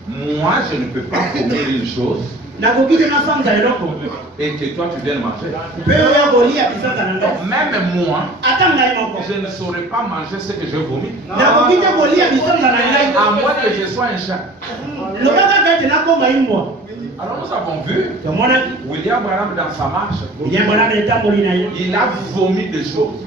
Moi, je ne peux pas comer une chose et que toi tu viennes manger. Même moi, je ne saurais pas manger ce que je vomis. À moins que je sois un chat. Alors nous avons vu William Branham dans sa marche. Il a vomi des choses.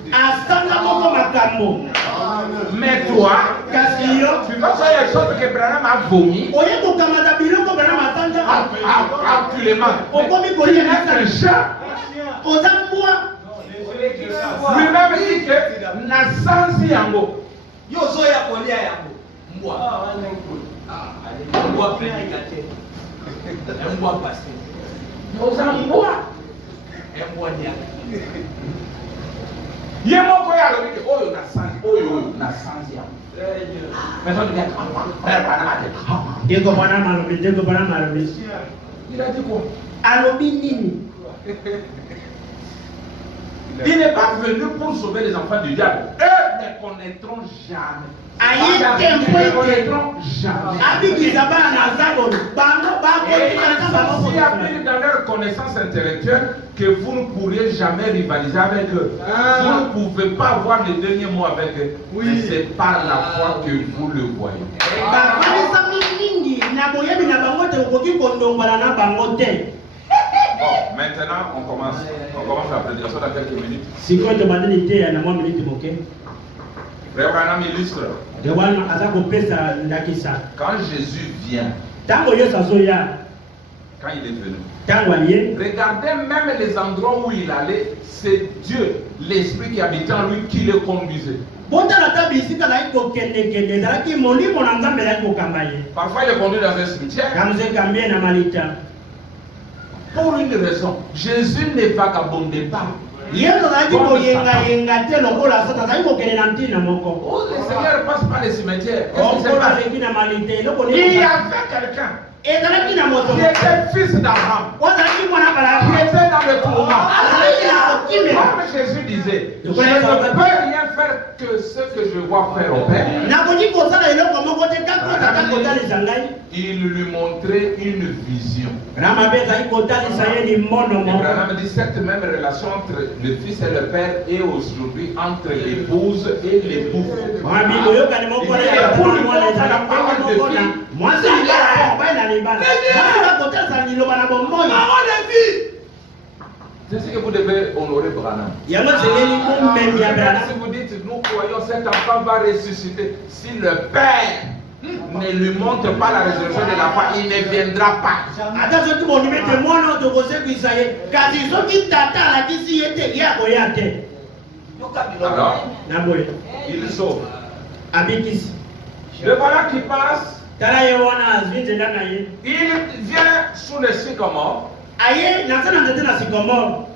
Mais toi, kasi yo tu vas faire les choses que Branham a vomi. oye kokamata biloko bana matanga Actuellement, okomi tu kolia es un masala chat. oza mbwa Lui-même dit que na sansi yango. Yo zoya kolia yango. Mbwa. Mbwa prédicateur. Mbwa pasteur. Oza mbwa. Mbwa dia. Ye moko ya lobi ke oyo na sansi, oyo na sansi yango. Mais toi tu dis ndeko bana malobi ndeko bana malobi il a dit quoi? alobi nini Il n'est pas venu pour sauver les enfants du diable. Eux ne connaîtront jamais. aye te Ils ne mpo ete connaîtront jamais. abikisa bana na zabolo bango bakotikana Si appris dans leur connaissance intellectuelle que vous ne pourriez jamais rivaliser avec eux. Vous ne pouvez pas avoir le dernier mot avec eux. Mais c'est par la foi que vous le voyez. bakomisami mingi na boyebi na bango te okoki kondongola na bango te. Bon, maintenant on commence la prédication dans quelques minutes. sikoyo tobandeli te na mwa miniti moke Frère Branham illustre. de wana aza kopesa ndakisa Quand Jésus vient, ntango yesu azoya quand il est venu, ntango aye regardez même les endroits où il allait, c'est Dieu, l'Esprit qui habitait en lui, qui le conduisait. botala ta bisika azalaki kokendekende ezalaki molimo na nzambe ezalaki kokamba ye Parfois il est conduit dans un cimetière. kamuzekambie na malita Pour une raison, Jésus ne vagabondait pas. yesu azalaki koyengayenga te lokola sata azalaki kokende na ntina moko Oh, le Seigneur passe par les cimetières. Qu'est-ce qui se okolo passe? aleki na malita eloko Il y nini avait quelqu'un ezalaki na moto qui était fils d'Abraham, ozalaki mwana qui balaba était dans le tourment. azalaki na kokimela Comme Jésus disait, je ne peux rien faire que ce que je vois faire au Père. nakoki kosala eloko moko te kaka tata kotalisa ngai Il lui montrait une vision. rama mpe ezalaki kotalisa ye limono moko Abraham dit cette même relation entre le fils et le père est aujourd'hui entre l'épouse et l'époux. mabi boyokani moko na L'époux lui mwana montre la ezalaki parole de moko na vie. mwasi libala mpe mobali na libala mwasi bakotalisa liloba na bomoi C'est ce que vous devez honorer Branham. yango ezengeli momemi ya brana Si vous dites, nous croyons cet enfant va ressusciter, si le père ne lui montre pas la résurrection de l'enfant, il ne viendra pas. ata soki bondimi te mwana oyo tokosekisa ye kasi soki tata alakisi ye te ye akoya te Alors, na boye il sauve. abikisi Le voilà qui passe, tala ye wana azwi nzela na ye il vient sous le sycomore aye naza na nzete na sikomoro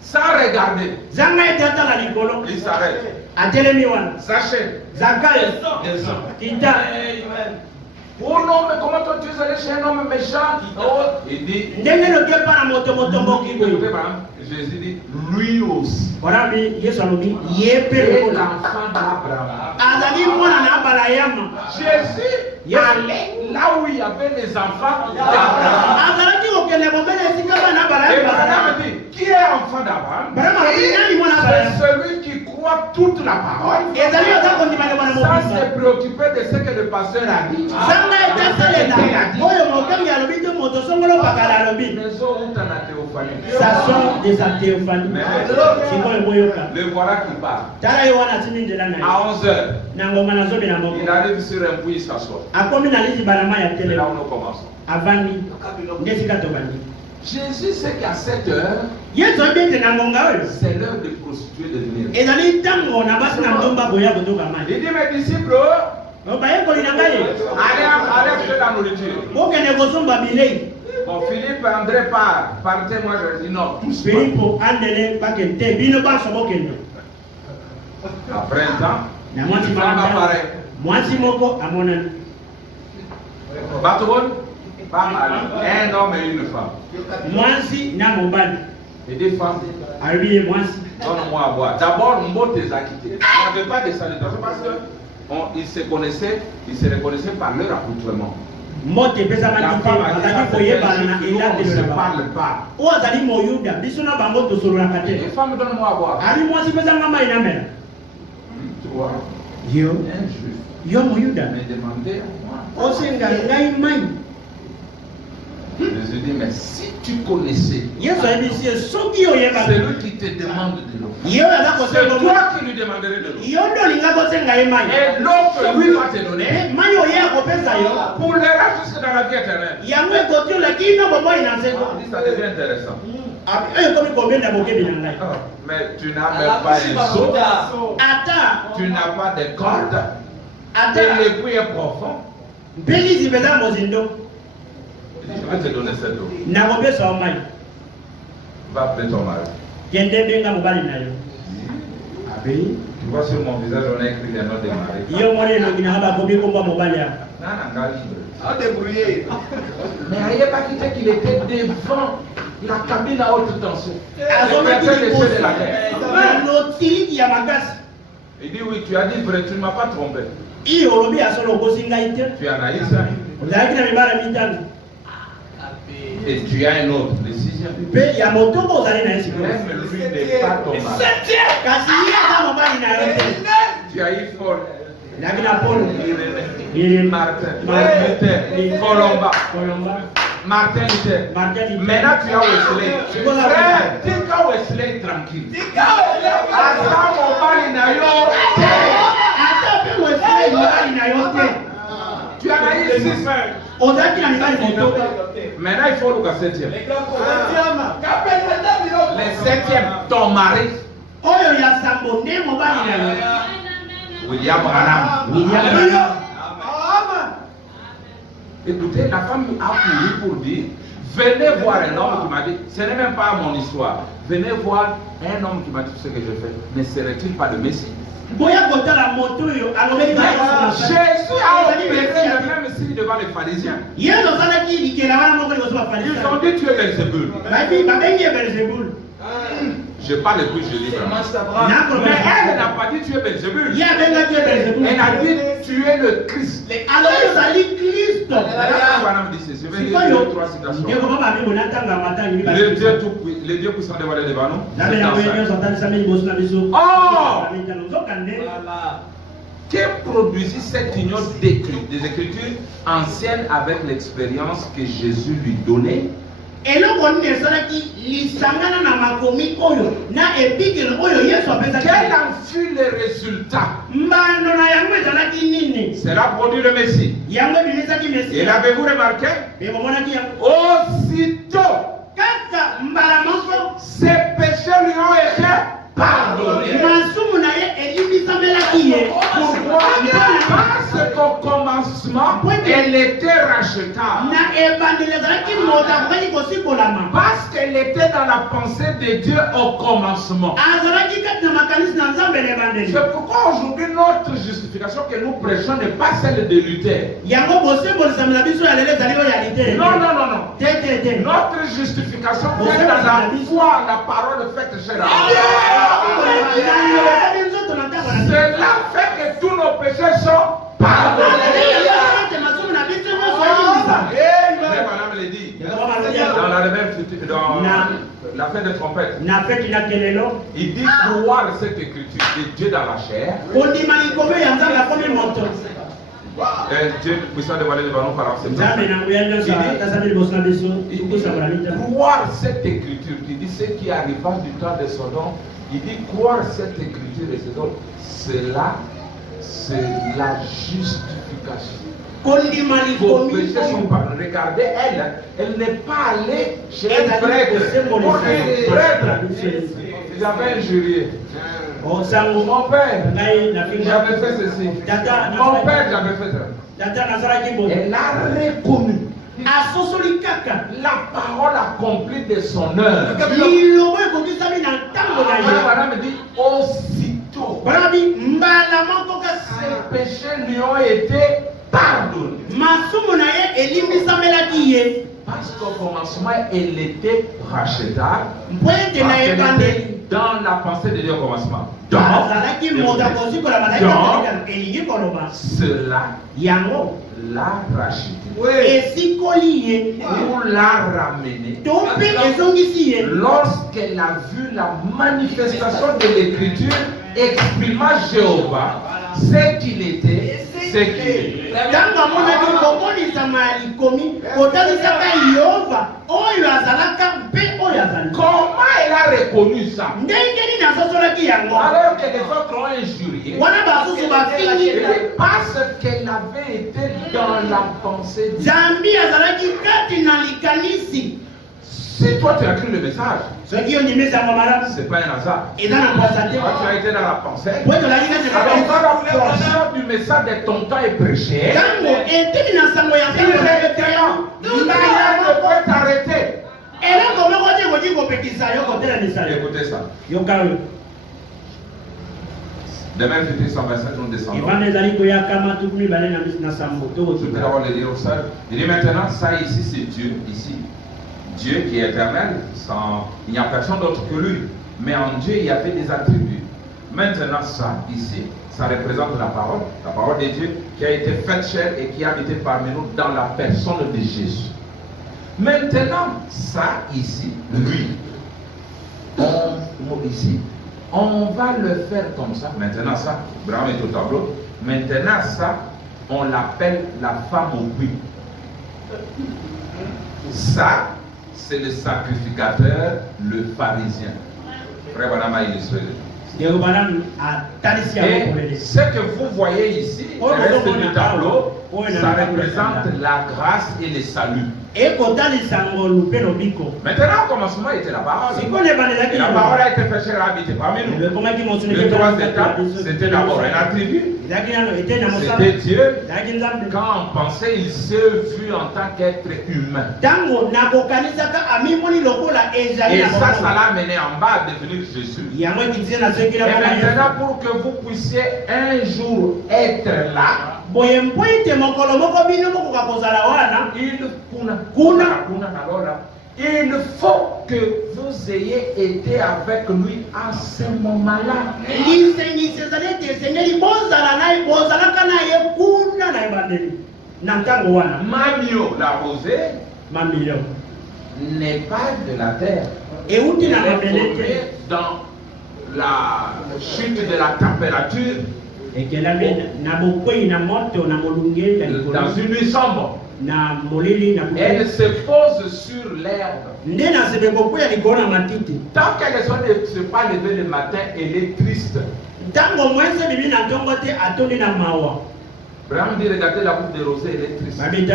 sans regarder. zanga ete atala likolo Il s'arrête. atelemi wana Zachée, zakayo descend. kita Oh non, mais comment toi tu es allé chez un homme méchant? Oh, il dit, ndenge loki epa na moto motomboki boye écoutez, madame, Jésus dit, lui aussi. warabi yesu alobi ye mpe Et lokola l'enfant d'Abraham. azali mwana na abala yama Jésus allait là où il y avait les enfants d'Abraham. azalaki kokende bomele esika bana abala Et yama Abraham dit, qui est enfant d'Abraham? Abraham alobi nani mwana abala C'est yama celui qui croit toute la parole. ezali oza kondima liloba na Sans mobimba se préoccuper de ce que le pasteur a dit. zanga ete asalela oyo mokangi alobi te moto songolo bakala alobi Les autres ont la théophanie. sason de sa théophanie sikoyo boyoka Le voilà qui part. tala ye wana asimi nzela na ye À 11h, na ngoma na zomi na moko il arrive sur un puits, il s'assoit. akomi na liti balama ya C'est là telema où nous commençons. avandi nde esika tobandi Jésus sait qu'à cette heure, yesu oyebi ete na ngonga oyo c'est l'heure de prostituer de venir. ezali ntango na basi na ndomba boya kotoka mai Il dit, mes disciples, bayekoli na ngai allez acheter la nourriture. bokende kosomba bilei Bon, Philippe, André part. Partez, moi je dis non, tous pas. filipo andele bakende te bino banso bokende Après un temps, na mwasi une femme moko apparaît. mwasi moko amonani Batouron, pas mal. Un homme et une femme. mwasi na mobali Et des femmes, alobi ye mwasi donne-moi à boire. D'abord, Mbote les a quittés. Il n'y avait pas de salutation parce qu'ils se reconnaissaient par leur accoutrement. moto epesamaki La te femme a dit, bazali ça, c'est koyebana na un juif, on ne elatelo se na bango parle pas. oyo azali moyuda biso na bango tosololaka Les te femmes, donne-moi à boire. ali mwasi mpesanga mai na mela Tu vois, yo un juif. yo moyuda Mais demandez à moi. osenga ngai mai Jésus dit, mais si tu connaissais Yesu ayebisi ye soki oyeba celui qui te demande de l'eau, yo aza c'est kosenga toi qui lui demanderais de l'eau. yo nde olinga kosenga ye mai Et l'autre, lui, va te donner mai oyo akopesa yo pour le reste jusque dans la vie éternelle. yango ekotiola kino bomoi na nzeko On dit, ça devient intéressant. oyo ekomi kobenda bokebi na ngai Ah, mais tu n'as même pas un seau, ata tu n'as pas de corde, ata et le puits est profond. mpelisi mpeza mozindo Il dit, je vais te donner cette eau. nakopesa yo mai Va appeler ton mari. kende benga mobali na yo abei Tu vois sur mon visage, on a écrit les noms des maris. yo moni elongi nanga bakomi komba mobali yako Non, non, non, libre. À débrouiller. Mais il n'y a pas quitté qu'il était devant la cabine à haute tension. azomaki Les cieux de la terre. lotiliki ya makasi Il dit, oui, tu as dit vrai, tu ne m'as pas trompé. iyo olobi ya solo okosi ngai te Tu en as eu ça. ozalaki na mibala mitano Et tu as un autre, le sixième. mpe ya motoko ozali na ye sikoyo Même lui n'est pas ton mari. kasi ye aza mobali na yo te Tu as eu Paul, ezalaki na polo Irénée, Martin, Luther, Colomba, kolomba Martin Luther. martin Maintenant tu as Wesley. Frère, tika Wesley tranquille. Asa mobali na yo. ata mpe wesile mobali na yo te Tu en as eu six. ozalaki na mibali motoka Maintenant il faut le septième. Le septième, ton mari, oyo ya sambo nde mobali na yo William Branham. William. Écoutez, la femme a couru pour dire, venez voir un homme qui m'a dit, ce n'est même pas mon histoire, venez voir un homme qui m'a dit ce que je fais, ne serait-il pas le Messie? boya kotala moto oyo alobeli Mais Jésus a opéré le yesu même signe devant les pharisiens. ozalaki likela wana moko liboso Ils ont bafarisayo dit tu es Belzébul. babengi ye belzebul Je parle plus, je lis vraiment. Mais elle n'a pas dit tu es Belzébul. ye abengaki ye belzebul Elle a dit tu es le Christ. alobi ozali kristo Maintenant, Branham dit ceci. Je vais lire sikoyo trois citations. ndeko babimo natanga matangi Le Dieu puissant dévoilé devant nous. nzambe na boye nyonso atalisami liboso na biso nzokande Que produisit cette union des Écritures anciennes avec l'expérience que Jésus lui donnait? eloko nini esalaki lisangana na makomi oyo na epikele oyo yesu apesaki Quel en fut le résultat? mbando na yango ezalaki nini Cela produit le Messie. yango ebimisaki Et mesi l'avez-vous remarqué? ekomonaki yango Aussitôt, kaka mbala moko ses péchés lui ont été pardonnés. masumu na ye elimisamelaki ye Pourquoi? Parce qu'au commencement, elle était rachetable. na ebandeli ezalaki moto akokaki kosikolama Parce qu'elle était dans la pensée de Dieu au commencement. azalaki kati na makanisi na nzambe na ebandeli C'est pourquoi aujourd'hui notre justification que nous prêchons n'est pas celle de Luther. yango bosembolisami na biso ya lelo ezali oyo ya litere Non, non, non, non. te Notre justification vient dans la foi, la parole faite chez la Cela fait que tous nos péchés sont pardonnés. Mais Madame le dit, dans la rebelle future, dans la fin de trompette, il dit croire cette écriture de Dieu dans la chair. Dieu puissant dévoilé devant nous par acceptance. Il dit croire cette écriture qui dit ce qui arriva du temps de Sodome. Il dit croire cette écriture et cela c'est la justification. Vos péchés sont pas. Regardez, elle n'est pas allée chez un prêtre. J'avais injurié. Mon père, j'avais fait ceci. Mon père, j'avais fait ça. Elle a reconnu la parole accomplie de son œuvre. Madame dit aussitôt. Ses péchés lui ont été pardonnés. Parce qu'au commencement, elle était rachetable. Dans la pensée de Dieu au commencement. Cela l'a racheté. Ou l'a ramené. Lorsqu'elle a vu la manifestation de l'écriture exprimant Jéhovah, ce qu'il était, ce qu'il est. lisama ya likomi kotalisaka Yehova oyo azalaka mpe oyo azali. Comment elle a reconnu ça? Ndenge nini asosolaki yango? Alors que les autres ont injurié. Wana basusu bafingi Et parce qu'elle avait été dans la pensée de Dieu. Zambi azalaki kati na likanisi. Si toi tu as cru le message, Soki yo ndimisa mwa malamu c'est pas un hasard. eza na mpasa te. Toi tu as été dans la pensée. Po tozalaki kati na Alors likanisi. quand la portion du message de ton temps est prêchée, Tango etemi na sango ya il est excellent. Tout ne peut t'arrêter. eloko moko te ekoki kopekisa yo kotelemisa yo. Écoutez ça. Yoka oyo. Demain, Futur 127, nous descendons. Ivana ezali koyaka matuku mibale na sambo Je vais d'abord le dire au sol. Il dit maintenant, ça ici, c'est Dieu, ici. Dieu qui est éternel, il n'y a personne d'autre que lui. Mais en Dieu, il y avait des attributs. Maintenant, ça ici, ça représente la parole de Dieu qui a été faite chair et qui a habité parmi nous dans la personne de Jésus. Maintenant, ça ici, lui, on va le faire comme ça. Maintenant, ça, Abraham est au tableau. Maintenant, ça, on l'appelle la femme au puits. Ça, c'est le sacrificateur, le pharisien. Frère Madame a illustré. Et ce que vous voyez ici, le reste du tableau, ça représente la grâce et le salut. Maintenant, au commencement était la parole. Et la parole a été faite chair et habité parmi nous. Les trois étapes, c'était d'abord un attribut. C'était Dieu. Quand on pensait, il s'est vu en tant qu'être humain. Et ça l'a mené en bas à devenir Jésus. Et maintenant, pour que vous puissiez un jour être là, il faut que vous ayez été avec lui à ce moment-là. Mamio, la rosée, n'est pas de la terre. Il est formé dans la chute de la température, dans une nuit sombre. Elle se pose sur l'herbe. Tant qu'elle ne s'est pas levée le matin, elle est triste. Abraham dit, regardez la coupe de rosée, elle est triste. Il dit,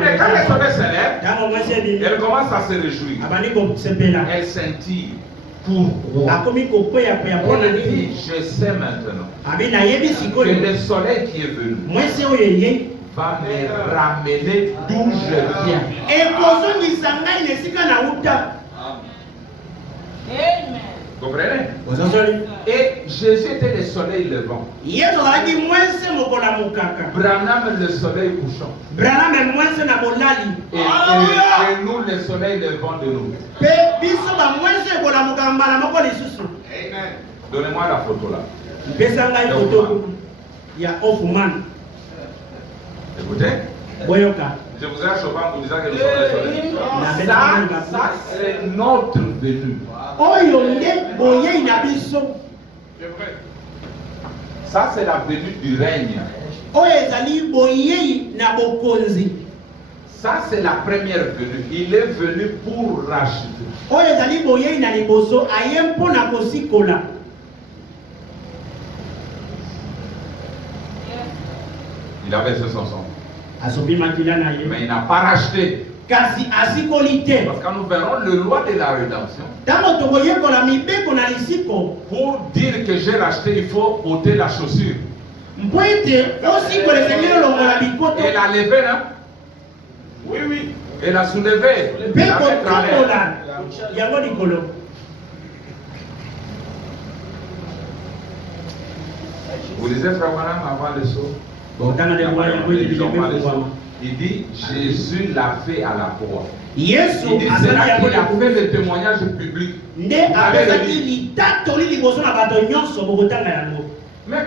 mais quand le soleil se lève, elle commence à se réjouir. Elle scintille. Pourquoi? On dit, je sais maintenant que le soleil qui est venu va me ramener d'où je viens. Vous comprenez? Et Jésus était le soleil levant. Branham le soleil couchant. Et nous le soleil levant de nous. Donnez-moi la photo là. Écoutez. Je vous ai chopé en vous disant que nous sommes le soleil. Ça c'est notre venue. Ça c'est la venue du règne. Ça c'est la première venue. Il est venu pour racheter. Il avait fait son sang. Mais il n'a pas racheté. Parce que nous verrons le loi de la rédemption. Pour dire que j'ai racheté, il faut ôter la chaussure. Et la lever, hein? Oui, oui. Et la soulever. La mettre en l'air. Vous lisez Frère Branham avant le saut. Il dit Jésus l'a fait à la croix. Il dit c'est là qu'il a fait le témoignage public. Mais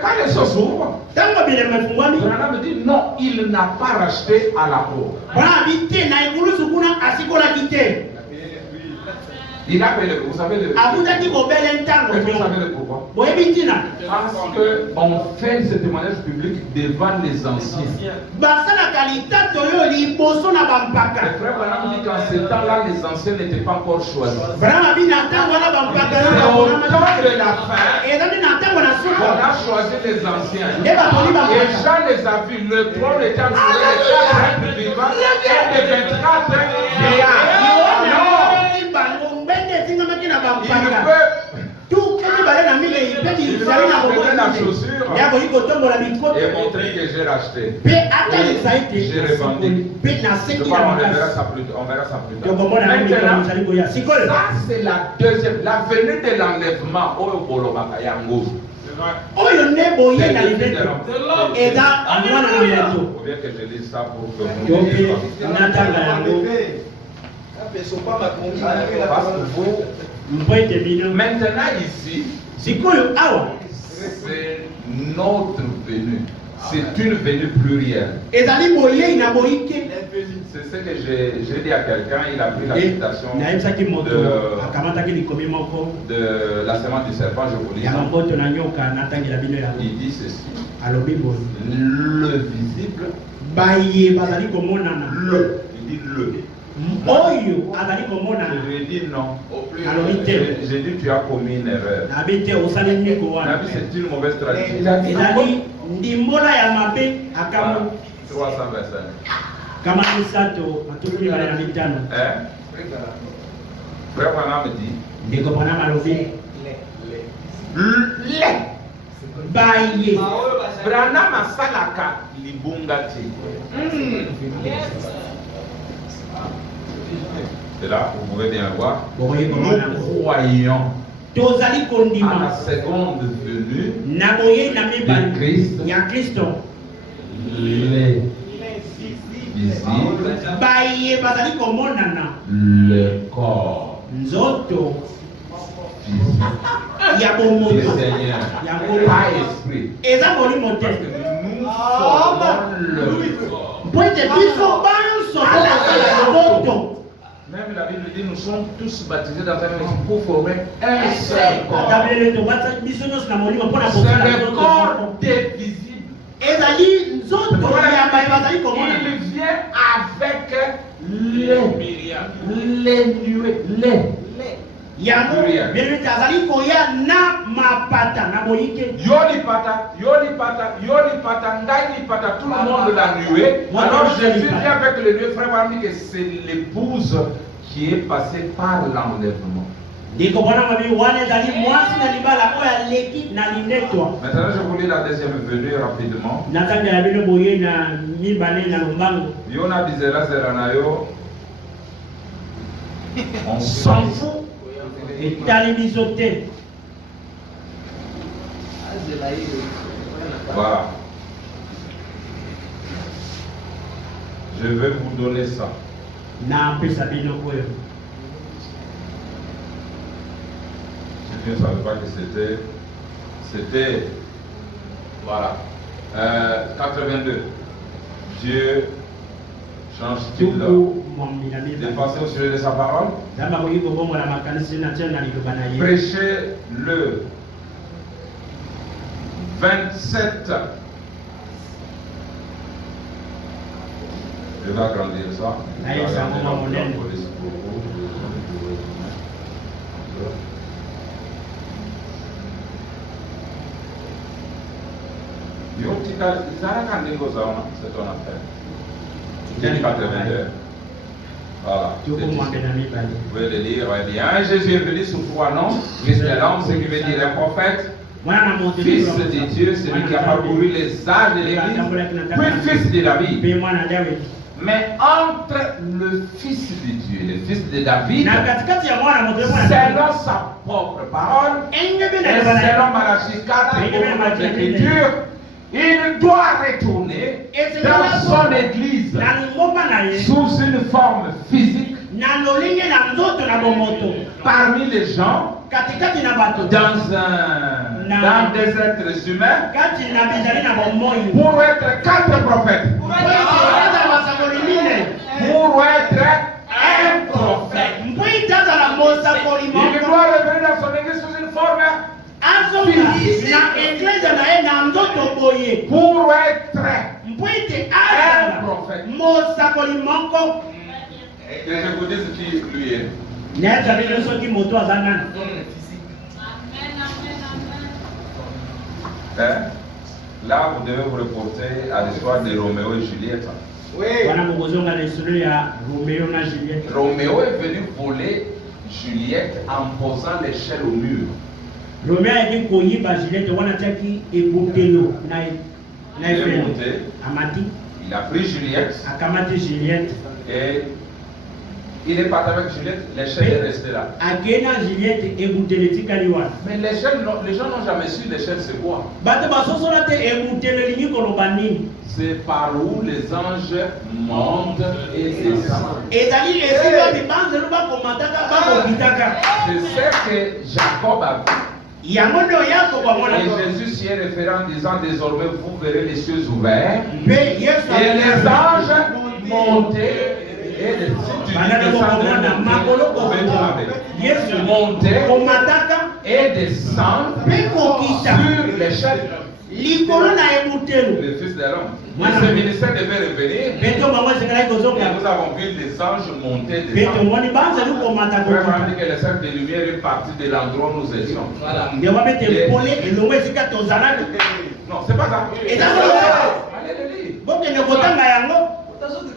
quand les choses s'ouvrent, Branham dit non, il n'a pas racheté à la croix. Il a fait vous savez le Abuja dit bon bel intango. vous savez le pourquoi? Bon ebitina. Parce qu'on fait ce témoignage public devant les anciens. Basala kalita toyo liboso na bampaka. Le frère Branham dit qu'en ce temps-là, les anciens n'étaient pas encore choisis. Vraiment bina tango na bampaka. C'est au temps de la fin Et dans na tango na qu'on suko. a choisi les anciens. Et Et Jean les a vus, le trône était entouré de 4 êtres vivants et de 24 vieillards. Il peut tout comme balé na mille il peut dire ça na bobo la chaussure yako iko tombo la bikoto et montrer que j'ai racheté. pe ata ça été J'ai revendu. pe na Je seki crois na qu'on verra makasi ça plus tard. On verra ça plus donc tard. bon na mille Maintenant, ça liko ya sikole ça c'est la deuxième, la venue de l'enlèvement. Oyo bolobaka yango. oyo ne boye na libeto eza mwana na moto Faut bien que je lise ça pour que vous donc compreniez. natanga yango Parce que vous, mpoete bino maintenant ici, sikoyo awa c'est notre venue. C'est une venue plurielle. ezali boye na boyike C'est ce que j'ai dit à quelqu'un, il a pris la citation nayebisaki moto de akamataki likomi moko la semence du serpent, je vous lis ya ça. moboto na nyoka natangela bino yango Il dit ceci. alobi boye Le visible, baye bazali komonana il dit le. oyo azali komonana Je lui ai dit non. alobi te J'ai dit tu as commis une erreur. abi te osali ndeko On a wana vu c'est une mauvaise traduction. ezali ndimbola ya mabe akamu 325. kama misato matokoli bale na mitano Hein? Frère Branham dit ndeko bwana malobi le. baye Branham asalaka libunga te. C'est là, vous pouvez bien voir. bokoyi komona Nous croyons tozali à la kondima seconde venue na boye na de mibale Christ, ya kristo les visibles, baye bazali komonana le corps nzoto physique ya du bomoto Seigneur, ya ngolu pas esprit. eza molimo Parce te que nous formons le corps. mpo ete biso banso tokosala nzoto Même la Bible dit nous sommes tous baptisés dans un même pour former un seul corps. atabelele tobata biso nyonso na molimo mpona C'est kosala le nzoto corps moko. des visibles. ezali nzoto ya baye bazali komona Il vient avec les nuées, yango bienete azali koya na mapata na boyike Yoli pata, Ndaini pata, tout le monde la nuée. Alors Jésus vient avec les nuées, frère Branham dit que c'est l'épouse qui est passée par l'enlèvement. ndiko bona mabi wana ezali mwasi na libala oyo aleki na linetwa Maintenant je vous lis la deuxième venue rapidement. natangela bino boye na mibale na lombango Yona bizera zeranayo. On s'en fout. etali biso te Voilà. Je vais vous donner ça. na pesa bino oyo Je ne savais pas que c'était, voilà, 82. Dieu change-t-il tuku mombi na de mibale penser au sujet de sa parole? nzambe akoki kobongola makanisi na tia na liloba na ye Prêchez le 27. Je vais agrandir ça. Allez, ça va, mon aile. C'est ton affaire. C'est 82. Voilà. tuku mombi na mibale Vous pouvez le lire, il dit, hein, Jésus est venu sous foi, non? Christ est l'homme, ce qui veut dire un prophète, mwana na moto fils de Dieu, celui qui a parcouru les âges de l'Église, puis fils de David. mpe mwana Dawidi Mais entre le fils de Dieu et le fils de David, na katikati ya mwana moto mwana selon sa propre parole, engebe na et liloba na selon ye Malachie 4, au nom de l'Écriture, il doit retourner dans son église na lingomba na ye sous une forme physique na lolinge na nzoto na bomoto parmi les gens, katikati na bato dans des êtres humains, kati na bizali na bomoi pour être 4 prophètes, eza masakoli mine pour être un prophète. mpo itazala mosakoli ye pour être mpo ete un azala prophète. mosakoli moko Que je vous dise qui lui est. nayebi bino soki moto aza nani Hein? Là, vous devez vous reporter à l'histoire de Roméo et Juliette. wana bokozonga na esolo ya romeo na juliette Roméo est venu voler Juliette en posant l'échelle au mur. romeo ayaki koyiba juliette wana atiaki ebotelo na Il est efelo monté, amati il a pris Juliette akamati juliette et il est parti avec Juliette, l'échelle est restée là. akei na juliette ebotelo etikali wana Mais l'échelle, les gens n'ont jamais su l'échelle c'est quoi. bato basosola te ebotelo elingi koloba nini C'est par où les anges montent et descendent. ezali esika bibanzelu bakomataka bakokitaka C'est ce que Jacob a vu. yango nde oyako bamona Et Jésus s'y est référé en disant désormais vous verrez les cieux ouverts mpe yesu et les anges monter et les yesu monter komataka et descendre mpe kokita sur l'échelle. likolo na ebutelu Le fils de l'homme. Et ce ministère devait revenir. mpe to bango esengelaki Et kozoka nous avons vu les anges monter et mpe descendre. tomoni banzeli komata Vraiment kokita dit que le cercle de lumière est parti de l'endroit où nous étions. ndewa bete pole elongo esika tozalaki Non, c'est pas ça. eza koloba Allez le lire. bokende kotanga yango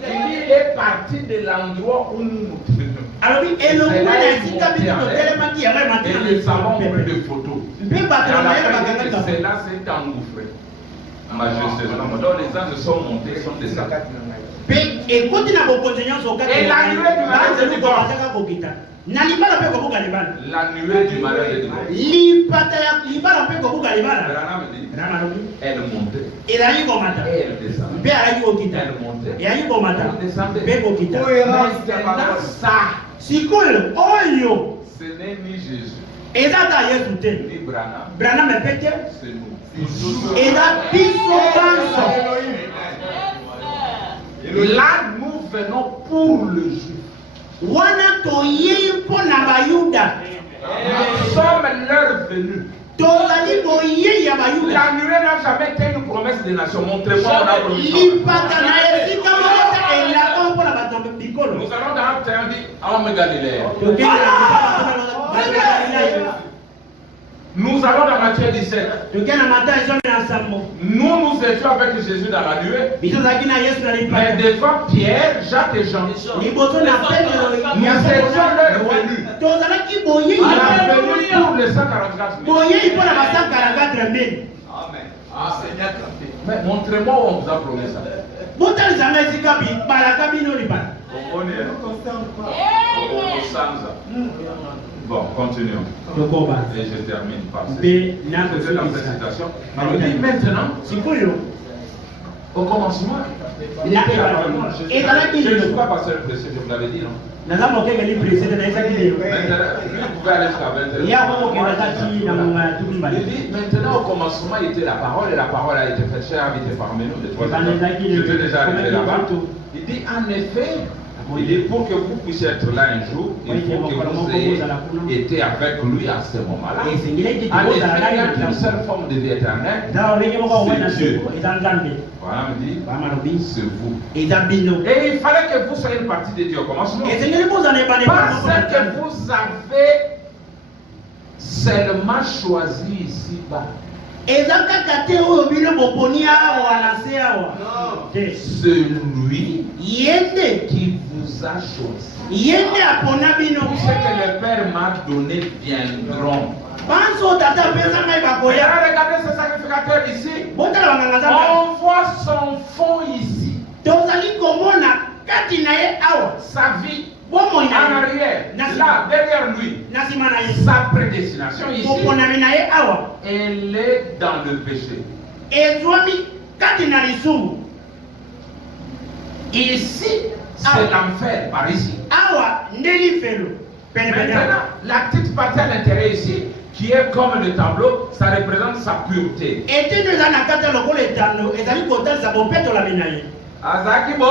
Il est parti de l'endroit où nous nous trouvions. alobi elongo na esika biso totelemaki yango Et ematela nous avons pris des photos. mpe Et bato à na la mayele fin, bakangaka cela s'est engouffré. Majestueusement. Donc les anges sont montés, sont descendus. mpe ekoti na bokonzi nyonso banzeli komataka kokita na libala mpe kobuka libala La nuée du malheur de Dieu. lipata ya libala mpe kobuka libala Branham dit, rama lobi elle montait ezalaki komata et elle descendait. mpe alaki kokita Elle montait. ezalaki komata Elle descendait. mpe kokita Maintenant, ça, sikoyo oyo ce n'est ni Jésus, eza ta yesu te ni Branham, branam epe te c'est nous. eza biso banso Là, nous venons pour le juif. wana toyei mpo na bayuda Nous sommes leur venus. tozali boyei ya bayuda La nuée n'a jamais été une promesse des nations. Montrez-moi mon applaudissement. lipata na esika moko te elaka mpo na bato ya bikolo Nous allons dans Acte 1 dire Homme Galilée. tokende na lipata mpo na Galilaya. Nous allons dans Matthieu 17. tokende na matayo zomi na nsambo Nous étions avec Jésus dans la nuée. biso ozalaki na yesu na Mais lipata devant Pierre, Jacques et Jean, liboso na petelo nous étions leur venus. tozalaki boyei Il a ya venu pour les 144 000. boyei mpo na basakalakatre mbeni Mais montrez-moi où on vous a promis ça. botalisanga esika balaka bino lipata Bon, continuons. tokoba Et je termine par mpe c'est dans cette nakosukisa citation. On dit maintenant, sikoyo au commencement, il Na- était la parole. ezalaki Je ne suis lelo pas pasteur précis, je vous l'avais dit, non? naza mokengeli presede nayesaki lelo Maintenant, vous pouvez aller jusqu'à 20 ya komokenda kati na monga ya tuku Il mbala dit, maintenant au commencement il était la parole et la parole a été faite chair, habité parmi nous. De trois J'étais déjà arrivé là-bas. Il dit, en effet, il dit, pour que vous puissiez être là un jour, il faut que vous ayez été avec lui à ce moment-là. En effet, il y a qu'une seule forme de vie éternelle. C'est Dieu. Voilà, me dit, c'est vous. eza bino Et il fallait que vous soyez une partie de Dieu au commencement. esengeli bozala ebane Parce que vous avez seulement choisi ici-bas. eza kaka te oyo bino boponi awa na se awa te Celui ye nde qui vous a choisi. ye nde apona bino Tout ce que le Père m'a donné viendront. banso tata apesa ngai bakoya Regardez ce sacrificateur ici. botala banganga nzambe On voit son fond ici. tozali komona kati na ye awa Sa vie bomoi en na ye arrière. Là, derrière lui. na nsima na ye Sa prédestination ici. boponami na ye awa Elle est dans le péché. ezwami kati na lisumu Ici, c'est l'enfer par ici. awa nde lifelo penepene Maintenant, awa la petite partie à l'intérieur ici, qui est comme le tableau, ça représente sa pureté. etino eza na kati ya lokola etando ezali kotalisa bopetolami na ye Azaki bo,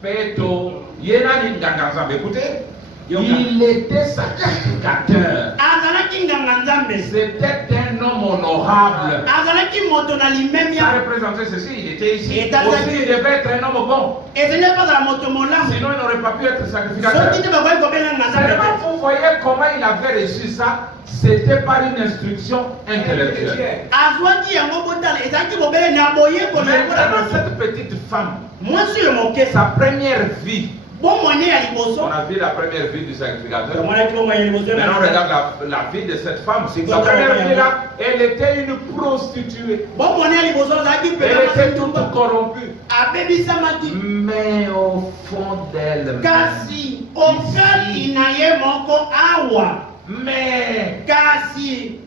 Peto, Yenani Nganganzambe. Écoutez, il était sacrificateur. azalaki nganga nzambe C'était un homme honorable. azalaki moto na limemi Ça ya représentait ceci, il était ici. Et dans Aussi, il devait être un homme bon. ezali bazala moto molamu Sinon, il n'aurait pas pu être sacrificateur. soki te bakoki kobenga na nzambe Seulement, te vous voyez comment il avait reçu ça. C'était par une instruction intellectuelle. azwaki yango botala ezalaki bobele na boyekoli Maintenant, cette petite femme, mwasi oyo moke sa première vie, bomwanye ya liboso on a vu la première vie du sacrificateur. omonaki bomwanye ya liboso Maintenant, on regarde la vie de cette femme. Sa première vie là, elle était une prostituée. bomwanye ya liboso azalaki Elle était toute corrompue. abebisamaki Mais au fond d'elle, kasi okati na ye moko awa mais kasi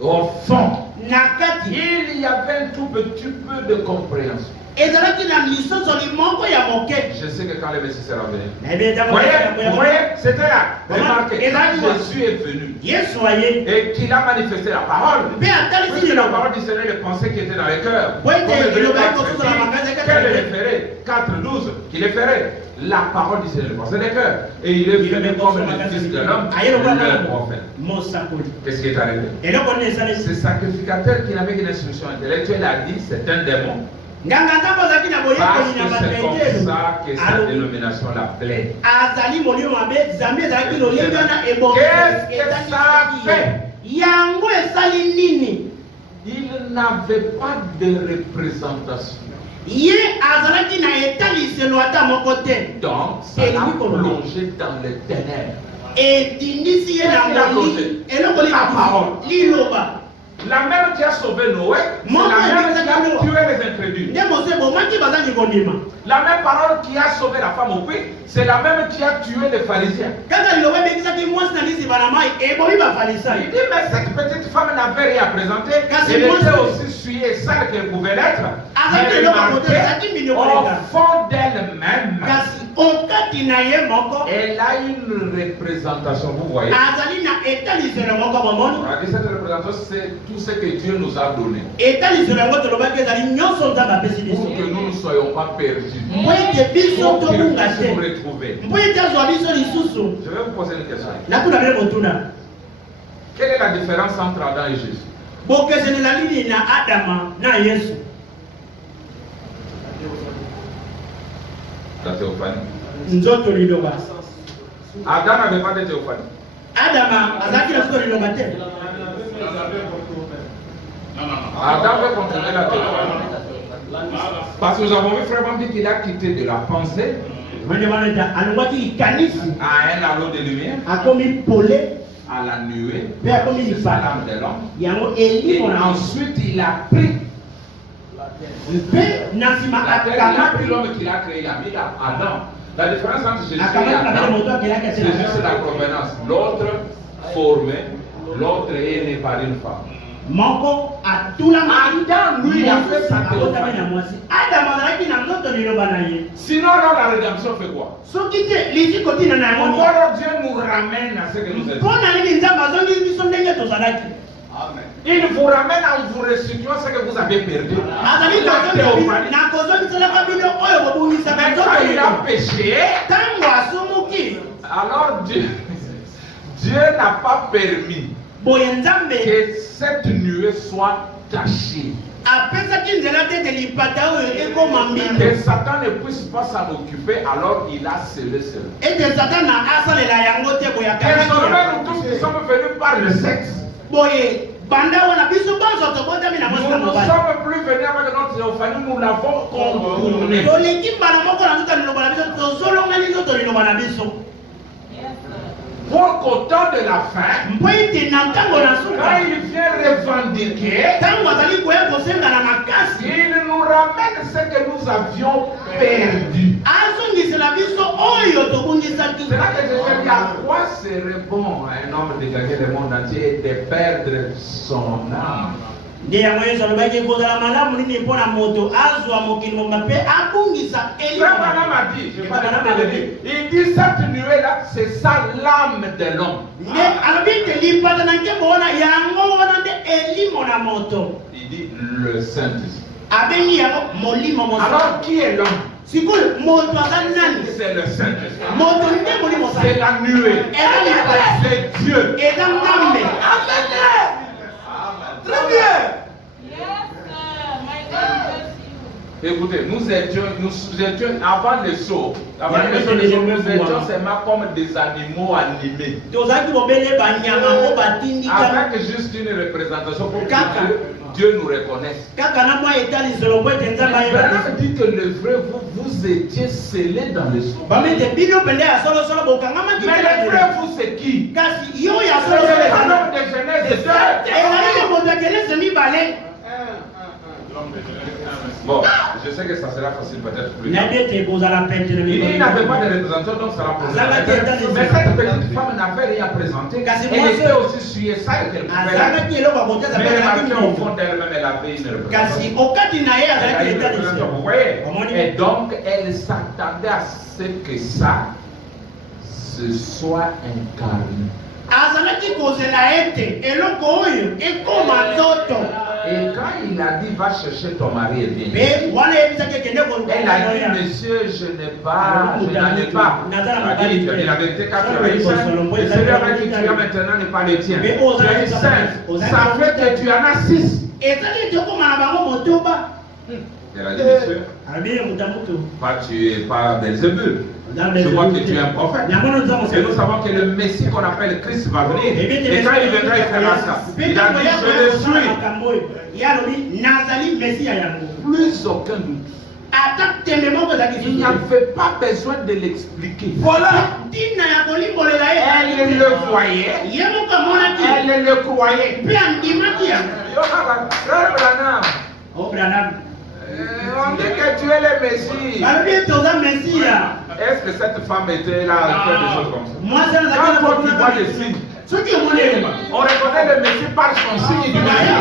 au fond, na kati il y avait un tout petit peu de compréhension. ezalaki na lisosoli moko ya moke Je sais que quand le Messie sera venu, vous vous voyez, c'était là. Remarquez, Et là, quand Jésus est venu yesu aye et qu'il a manifesté la parole, mpe atalisi puisque la liloba parole discernait les pensées qui étaient dans les cœurs, Oui, comme mais Hébreux il aurait 4, pu faire la magasin, qu'elle les ferait, 4:12, qu'il les ferait. La parole discernait les pensées des cœurs. Et il est venu comme le Fils de l'homme, le prophète. mosakoli Qu'est-ce qui est arrivé? eloko nini esalisi Ce sacrificateur qui n'avait qu'une instruction intellectuelle a dit c'est un démon. nganga ntango azalaki na Parce boyekoli na que c'est comme batetelo ça que sa dénomination l'appelait. azali molimo mabe nzambe ezalaki lolenge wana ebongo Qu'est-ce que ça fait? yango esali nini Il n'avait pas de représentation. ye azalaki na etaliselo ata moko te Donc, ça l'a plongé dans les ténèbres. edindisi ye na moli eloko liloba La même qui a sauvé Noé, c'est la même qui a tué les incrédules. nde mose bomaki bazali kondima La même parole qui a sauvé la femme au puits, c'est la même qui a tué les pharisiens. kaka liloba ebekisaki mwasi na lisiba na mai ebomi Il bafarisayo dit, mais cette petite femme n'avait rien à présenter. Kasi Elle moi, était je- aussi souillée et sale qu'elle pouvait l'être. Azaki Mais eloko remarquez, kote ezalaki minoko au leka fond d'elle-même, kasi okati na ye moko elle a une représentation. Vous voyez? azali na etaliselo moko bomoni On a dit cette représentation, c'est tout ce que Dieu nous a donné. etaliselo yango tolobaki ezali nyonso nzambe apesi biso Pour que nous ne soyons pas perdus. mpo ete biso Pour qu'il tobunga puisse nous te retrouver. mpo ete azwa biso lisusu Je vais vous poser une question. nakuna bile motuna Quelle est la différence entre Adam et Jésus? bokeseni ezali nini na adama na yesu La théophanie. nzoto liloba Adam n'avait pas de théophanie. adama azalaki na nzoto liloba te Adam veut contrôler la théophanie. Parce que nous avons vu vraiment dit qu'il a quitté de la pensée manje baneta alongwaki likanisi à un halo de lumière, akomi pole à la nuée, mpe akomi c'est ça lipata l'âme de l'homme. yango Et elimo na ensuite il a pris mpe na nsima la terre, il a pris akamati l'homme qu'il a créé, il a mis là, Adam. La différence entre Jésus et akamati babele Adam, moto akelaki c'est juste la provenance. L'autre formé, l'autre est né par une femme. moko atulamaki Adam, lui, a fait sa akotami na théophanie. mwasi adamu azalaki na nzoto liloba na ye Sinon, alors, la rédemption fait quoi? soki te lisi kotina na yango Pourquoi alors Dieu nous ramène à ce que nous mpo étions? na nini nzambe azongi biso ndenge tozalaki Il vous ramène en vous restituant ce que vous avez perdu. azali La théophanie. na kozongiselaka bino oyo bobungisaka Mais nzoto quand il a liloba péché, ntango asumuki alors Dieu n'a pas permis boye nzambe que cette nuée soit tachée. apesaki nzela te ete lipata oyo ekoma mbindo Que Satan ne puisse pas s'en occuper, alors il a scellé cela. ete satana asalela yango te boye Désormais, akanaki nous tous qui sommes venus par le sexe, boye banda wana biso bonso tobotami na mwasi na nous ne mobali sommes plus venus avec notre théophanie, nous l'avons contourné. toleki mbala moko na nzoto liloba na biso tozolongani nzoto liloba na biso Pour qu'au temps de la fin, mpo ete na ntango na quand suka il vient revendiquer, ntango azali koya kosengana makasi il nous ramène ce que nous avions perdu. azongisela biso oyo tobungisaki C'est là que je te dis à quoi serait bon à un homme de gagner le monde entier et de perdre son âme. nde yango yesu alobaki ekozala malamu nini mpo na moto azwa mokili mobimba mpe abungisa Frère Branham a dit, je parle de lui, il dit cette nuée-là, c'est ça l'âme de l'homme. nde alobi ete lipata na nkembo wana yango wana nde elimo na moto Il dit le Saint-Esprit. abengi yango molimo moto Alors qui est l'homme? sikoyo moto aza nani C'est le Saint-Esprit. moto nde molimo C'est la nuée. eza lipata C'est Dieu. eza nzambe Très bien. Écoutez, nous étions avant le saut. Avant le saut, nous étions seulement comme des animaux animés. Avec juste une représentation pour que Dieu nous reconnaisse. Branham dit que le vrai, vous étiez scellés dans le sceau. Mais le vrai, vous, c'est qui? C'est le nom de Genèse 2. Bon, je sais que ça sera facile peut-être plus. Il n'avait pas de représentant, donc ça va poser. Mais cette petite femme n'avait rien présenté. Elle était aussi suée ça et qu'elle pouvait. Mais remarquez au fond d'elle-même, elle avait une représentation. Vous voyez? Et donc, elle s'attendait à ce que ça se soit incarné. Et quand il a dit va chercher ton mari et viens, elle a dit monsieur, je n'en ai pas. Elle a dit tu as dit la vérité car tu as eu 5. Et celui avec qui tu as maintenant n'est pas le tien. Tu as eu 5. Ça fait que tu en as 6. Elle a dit monsieur, tu es pas Belzébul. Je vois que tu es un prophète. Et nous savons que le Messie qu'on appelle Christ va venir. Et quand il viendra, il fera ça. Il a dit, je le suis. Plus aucun doute. Il n'y avait pas besoin de l'expliquer. Voilà. Elle le voyait. Elle le croyait. On dit que tu es le Messie. Est-ce que cette femme était là à faire des choses comme ça? Quand tu vois les signes, on reconnaît le Messie par son signe du Messie.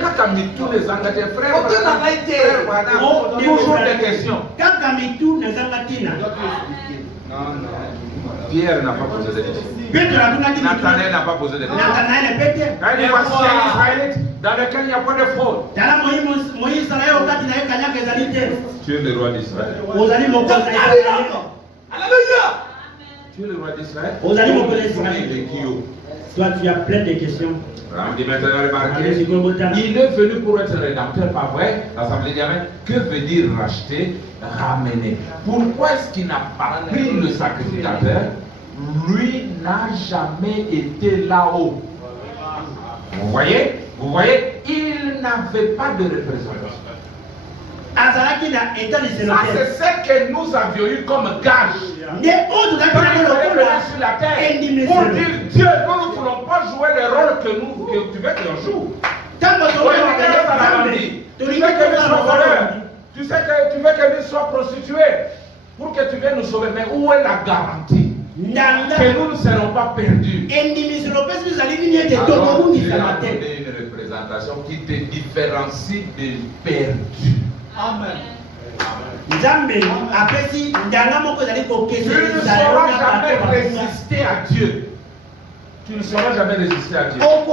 Quand tu as mis tous les engagés, frère, toujours des questions. Pierre n'a pas posé de questions. Nathanaël n'a pas posé de questions. Quand il voit un Israélite dans lequel il n'y a pas de fraude. Tu es le roi d'Israël. Tu es le roi d'Israël. Toi, tu as plein de questions. Il est venu pour être rédempteur, pas vrai? L'Assemblée dit Amen. Que veut dire racheter, ramener? Pourquoi est-ce qu'il n'a pas pris le sacrificateur? Lui n'a jamais été là-haut. Vous voyez? Vous voyez? Il n'avait pas de représentation. Ça, c'est ce que nous avions eu comme gage. Quand il fallait venir sur la terre pour dire Dieu, nous ne voulons pas jouer le rôle que tu veux qu'on joue. Tu sais que nous sois voleurs. Tu sais que tu veux que nous sois prostitués pour que tu viennes nous sauver. Mais où est la garantie que nous ne serons pas perdus? Alors, Dieu a donné une représentation qui te différencie des perdus. Amen. Tu ne sauras jamais résister à Dieu. Tu ne sauras jamais résister à Dieu. Quand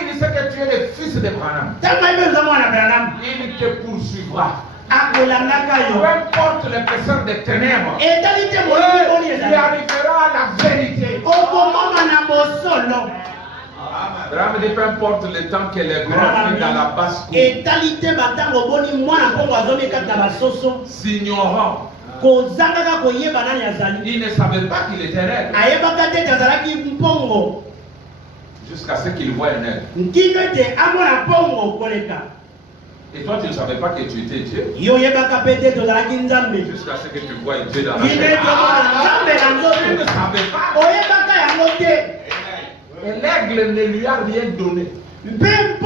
il sait que tu es le fils de Branham, il te poursuivra. Peu importe l'épaisseur des ténèbres, tu arriveras à la vérité. Branham dit peu importe le temps que les grands vivent dans la basse-cour, s'ignorant, il ne savait pas qu'il était raide jusqu'à ce qu'il voit un aigle. Et toi, tu ne savais pas que tu étais Dieu jusqu'à ce que tu vois Dieu dans la chair. Tu ne savais pas. Et l'aigle ne lui a rien donné. Rien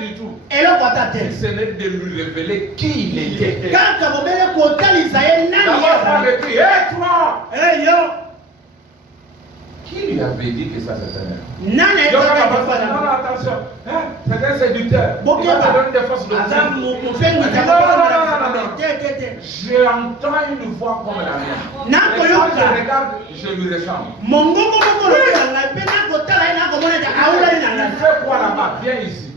du tout. Ce n'est de lui révéler qui il était. D'abord, il a écrit, hé toi! Qui lui avait dit que ça c'était un aigle? Non, attention. C'est un séducteur. Il va te donner des fausses doctrines. J'ai entendu une voix comme la mienne. Et quand je regarde, je lui ressemble. Tu fais quoi là-bas? Viens ici.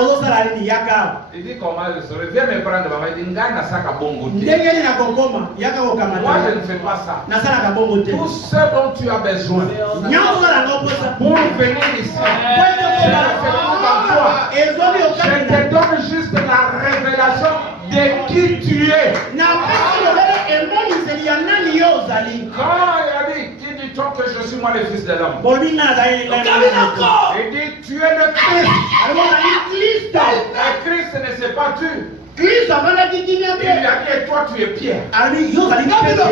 ozosala nini yaka Il dit comment je saurais. Viens me prendre, maman. Il dit Ngana Saka Bongo. ndenge nini nakokoma yaka Moi, je kokamata ne fais pas ça. nasalaka bongo te Tout ce dont tu as besoin nyonso osalanga oposa pour venir ici, je le fais tout en toi. ezoli Je okati te donne juste la révélation de qui tu es. na pesi lobele emoniseli ya nani yo ozali Quand il a dit, qui dit-on que je suis moi le fils de l'homme? bolobi nga nazali Il dit, tu es le Christ. ozali kristo Et Christ ne s'est pas tu. kristo avandaki kimia Il lui te a dit, et toi tu es Pierre. alobi yo ozali petelo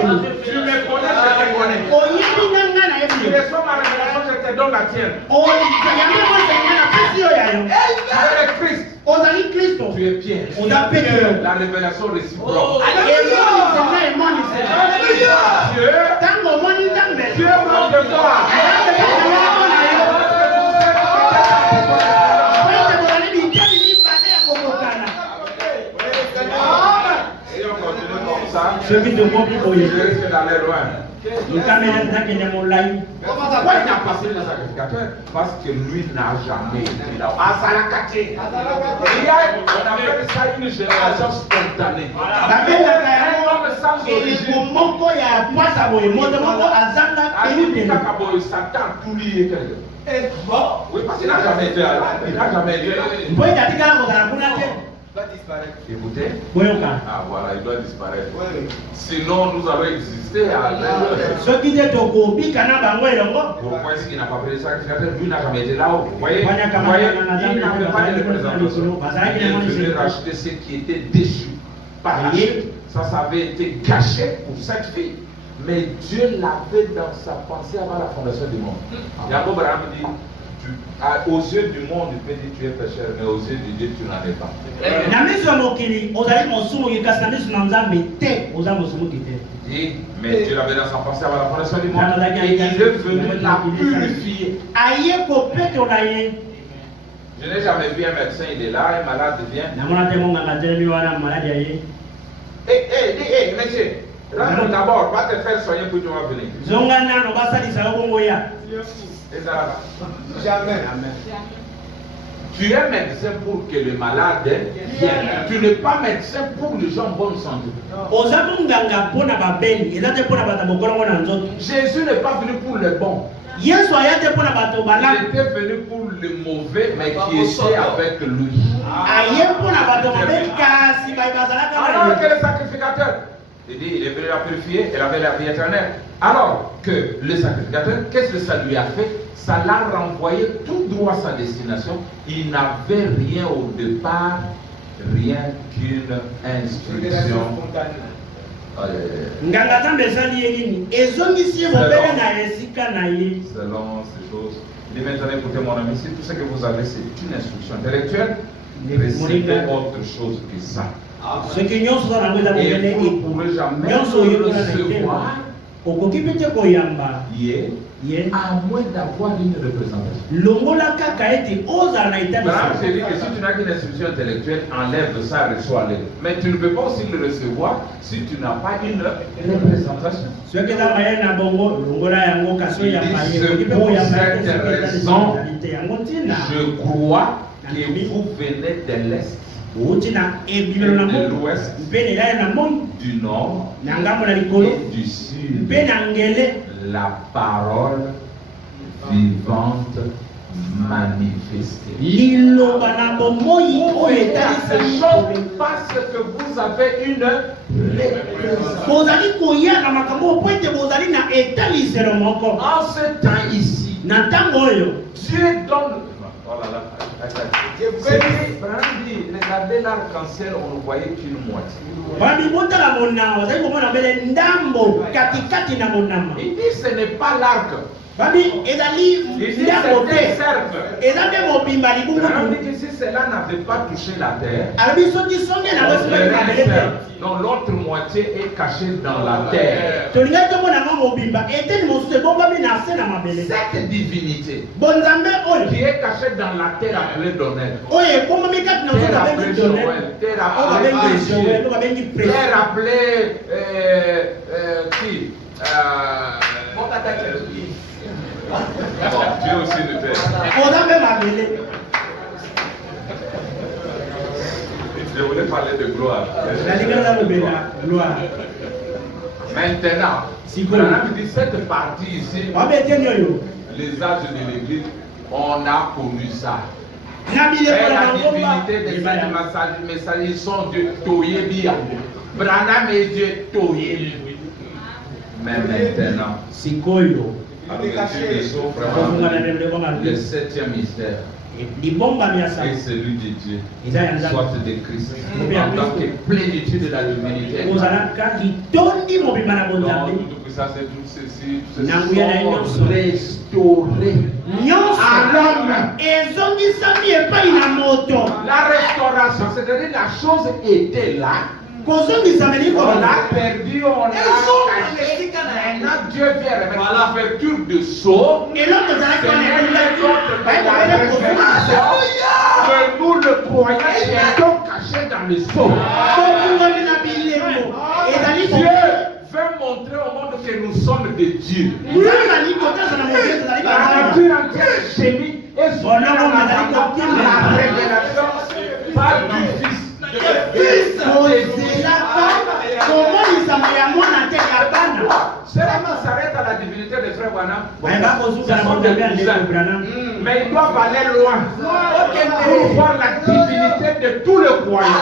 Tu me connais, je te connais. oyebi nga nga na Tu yebi reçois ma révélation, je te donne la tienne. yango mosenga na pesi yo ya yo Tu es le Christ. ozali kristo Tu es Pierre. oza petelo La révélation réciproque. emonisela emonisela Dieu, ntango omoni nzambe Dieu manque de toi. Et on continue comme ça. soki tokoki Je boye risque d'aller loin. likamela nzakende molai Pourquoi il a passé le sacrificateur? Parce que lui n'a jamais été là. Il y a, on appelle ça une génération spontanée. babengaka Un homme sans eleko origine. moko ya pwasa boye moto moko azanga Alimi eutelo Kakaboy, Satan, tout lié quelque. Oui, parce qu'il n'a jamais été là. Il n'a jamais été là. mpo ete atikala kozala kuna te Écoutez. boyoka Ah voilà, il doit disparaître. Sinon, nous allons exister à l'heure. soki te tokobika na bango elongo Pourquoi est-ce qu'il n'a pas pris le sacrificateur? Lui n'a jamais été là. Vous voyez, il Wana kama n'avait wana na zambe pas de bazalaki représentation. bazalaki na Il moni venait se racheter ce qui était déchu par la chute. Ça avait été caché pour cette fille. Mais Dieu l'avait dans sa pensée avant la fondation du monde. Jacob Abraham dit, aux yeux du monde, il peut dire tu es pécheur, mais aux yeux de Dieu, tu n'en es pas. na miso ya mokili ozali mosumuki kasi na miso na nzambe te oza mosumuki te dit, mais Dieu l'avait dans sa pensée avant la fondation du monde. Et il est venu la purifier. aye kopetola ye Je n'ai jamais vu un médecin, il est là, un malade vient. namona te monganga telemi wana maladi ya ye Hé, monsieur, rentre d'abord, va te faire soigner puis tu vas venir. zonga nano basalisa yo bongo ya Et ça va. Jamais. Tu es médecin pour que le malade vienne. Tu n'es pas médecin pour les gens en bonne santé. oza monganga mpo na babeli eza te mpo na bato ya bokolongo na nzoto Jésus n'est pas venu pour les bons. yesu aya te mpo na bato Il balamu était venu pour les mauvais, mais qui étaient avec lui. aye mpo na bato mabe kasi baye bazalaka Alors que na le sacrificateur, il dit, il est venu la purifier, elle avait la vie éternelle. Alors que le sacrificateur, qu'est-ce que ça lui a fait? Ça l'a renvoyé tout droit à sa destination. Il n'avait rien au départ, rien qu'une instruction. nganga nzambe esali ye nini ezongisi ye mobele na esika na ye Selon ces choses. Il dit maintenant, écoutez mon ami, si tout ce que vous avez, c'est une instruction intellectuelle, recevez autre chose que ça. soki nyonso oza nango eza Et mobele vous ne pourrez jamais nyonso oyekola na recevoir etema okoki mpe te koyamba ye, ye à moins d'avoir une représentation. longola kaka ete ozala na Abraham etalisaka s'est dit que si tu n'as qu'une instruction intellectuelle, enlève ça, reçois-le. Mais tu ne peux pas aussi le recevoir si tu n'as pas une représentation. soki eza maye na bongo longola yango kasi oyamba ye okoki mpe koyamba ye te soki ezali te yango ntina Je crois que vous venez de l'Est, outi na ebimelo na moto mpe na elali na moi du Nord na ngambo na likolo et du Sud. mpe na ngele La parole vivante manifestée. liloba na bomoi oyo Ces etalisami choses parce que vous avez une représentation. bozali koyaka makambo po ete bozali na etaliselo moko En ce temps ici, na ntango oyo Dieu donne. Oh là là, Abraham dit, regardez l'arc-en-ciel, on ne voyait qu'une moitié. bami botala monama bazali komona mbele ndambo katikati na monama Il dit, ce n'est pas l'arc. bami ezali Il dit, ndambo c'est un te cercle. eza nde mobimba Abraham libungutu dit que si cela n'avait pas touché la terre, alobi soki songe nango on verrait un simabele te cercle. Donc l'autre moitié est cachée dans la terre. tolingai tomona ngo mobimba eteni mosusu ebombami na se na mabele Cette divinité bonzambe oyo qui est cachée dans la terre appelée Donnel, oyo ebombami kati na nzoto terre babengi appelée done Joël, terre oyo appelée babengi Dieu, joel oyo babengi presi terre appelée qui Bon, Dieu aussi le terre. oza mpe mabele Je voulais parler de gloire. Gloire. Maintenant, Si Branham dit cette partie ici, les âges de l'église, on a connu ça. Et la divinité de cette message, ils sont Dieu, Toyebi. Branham est Dieu, Toyebi. Mais maintenant, avec Dieu de son vraiment, le septième mystère, et celui de Dieu, soit de Christ, en tant que plénitude de la divinité. Donc, tout ça, c'est tout ceci, sont restaurés à l'homme. La restauration, c'est-à-dire la chose était là. On l'a perdu, on l'a caché. Maintenant, Dieu vient remettre l'ouverture de sceau. Et l'autre, que nous le croyons est donc caché dans le sceau. Dieu veut montrer au monde que nous sommes de Dieu. La nature entière gémit et souvient la révélation par du Fils. Seulement s'arrête à la divinité de Frère Branham. Mais ils doivent aller loin pour voir la divinité de tout le croyant.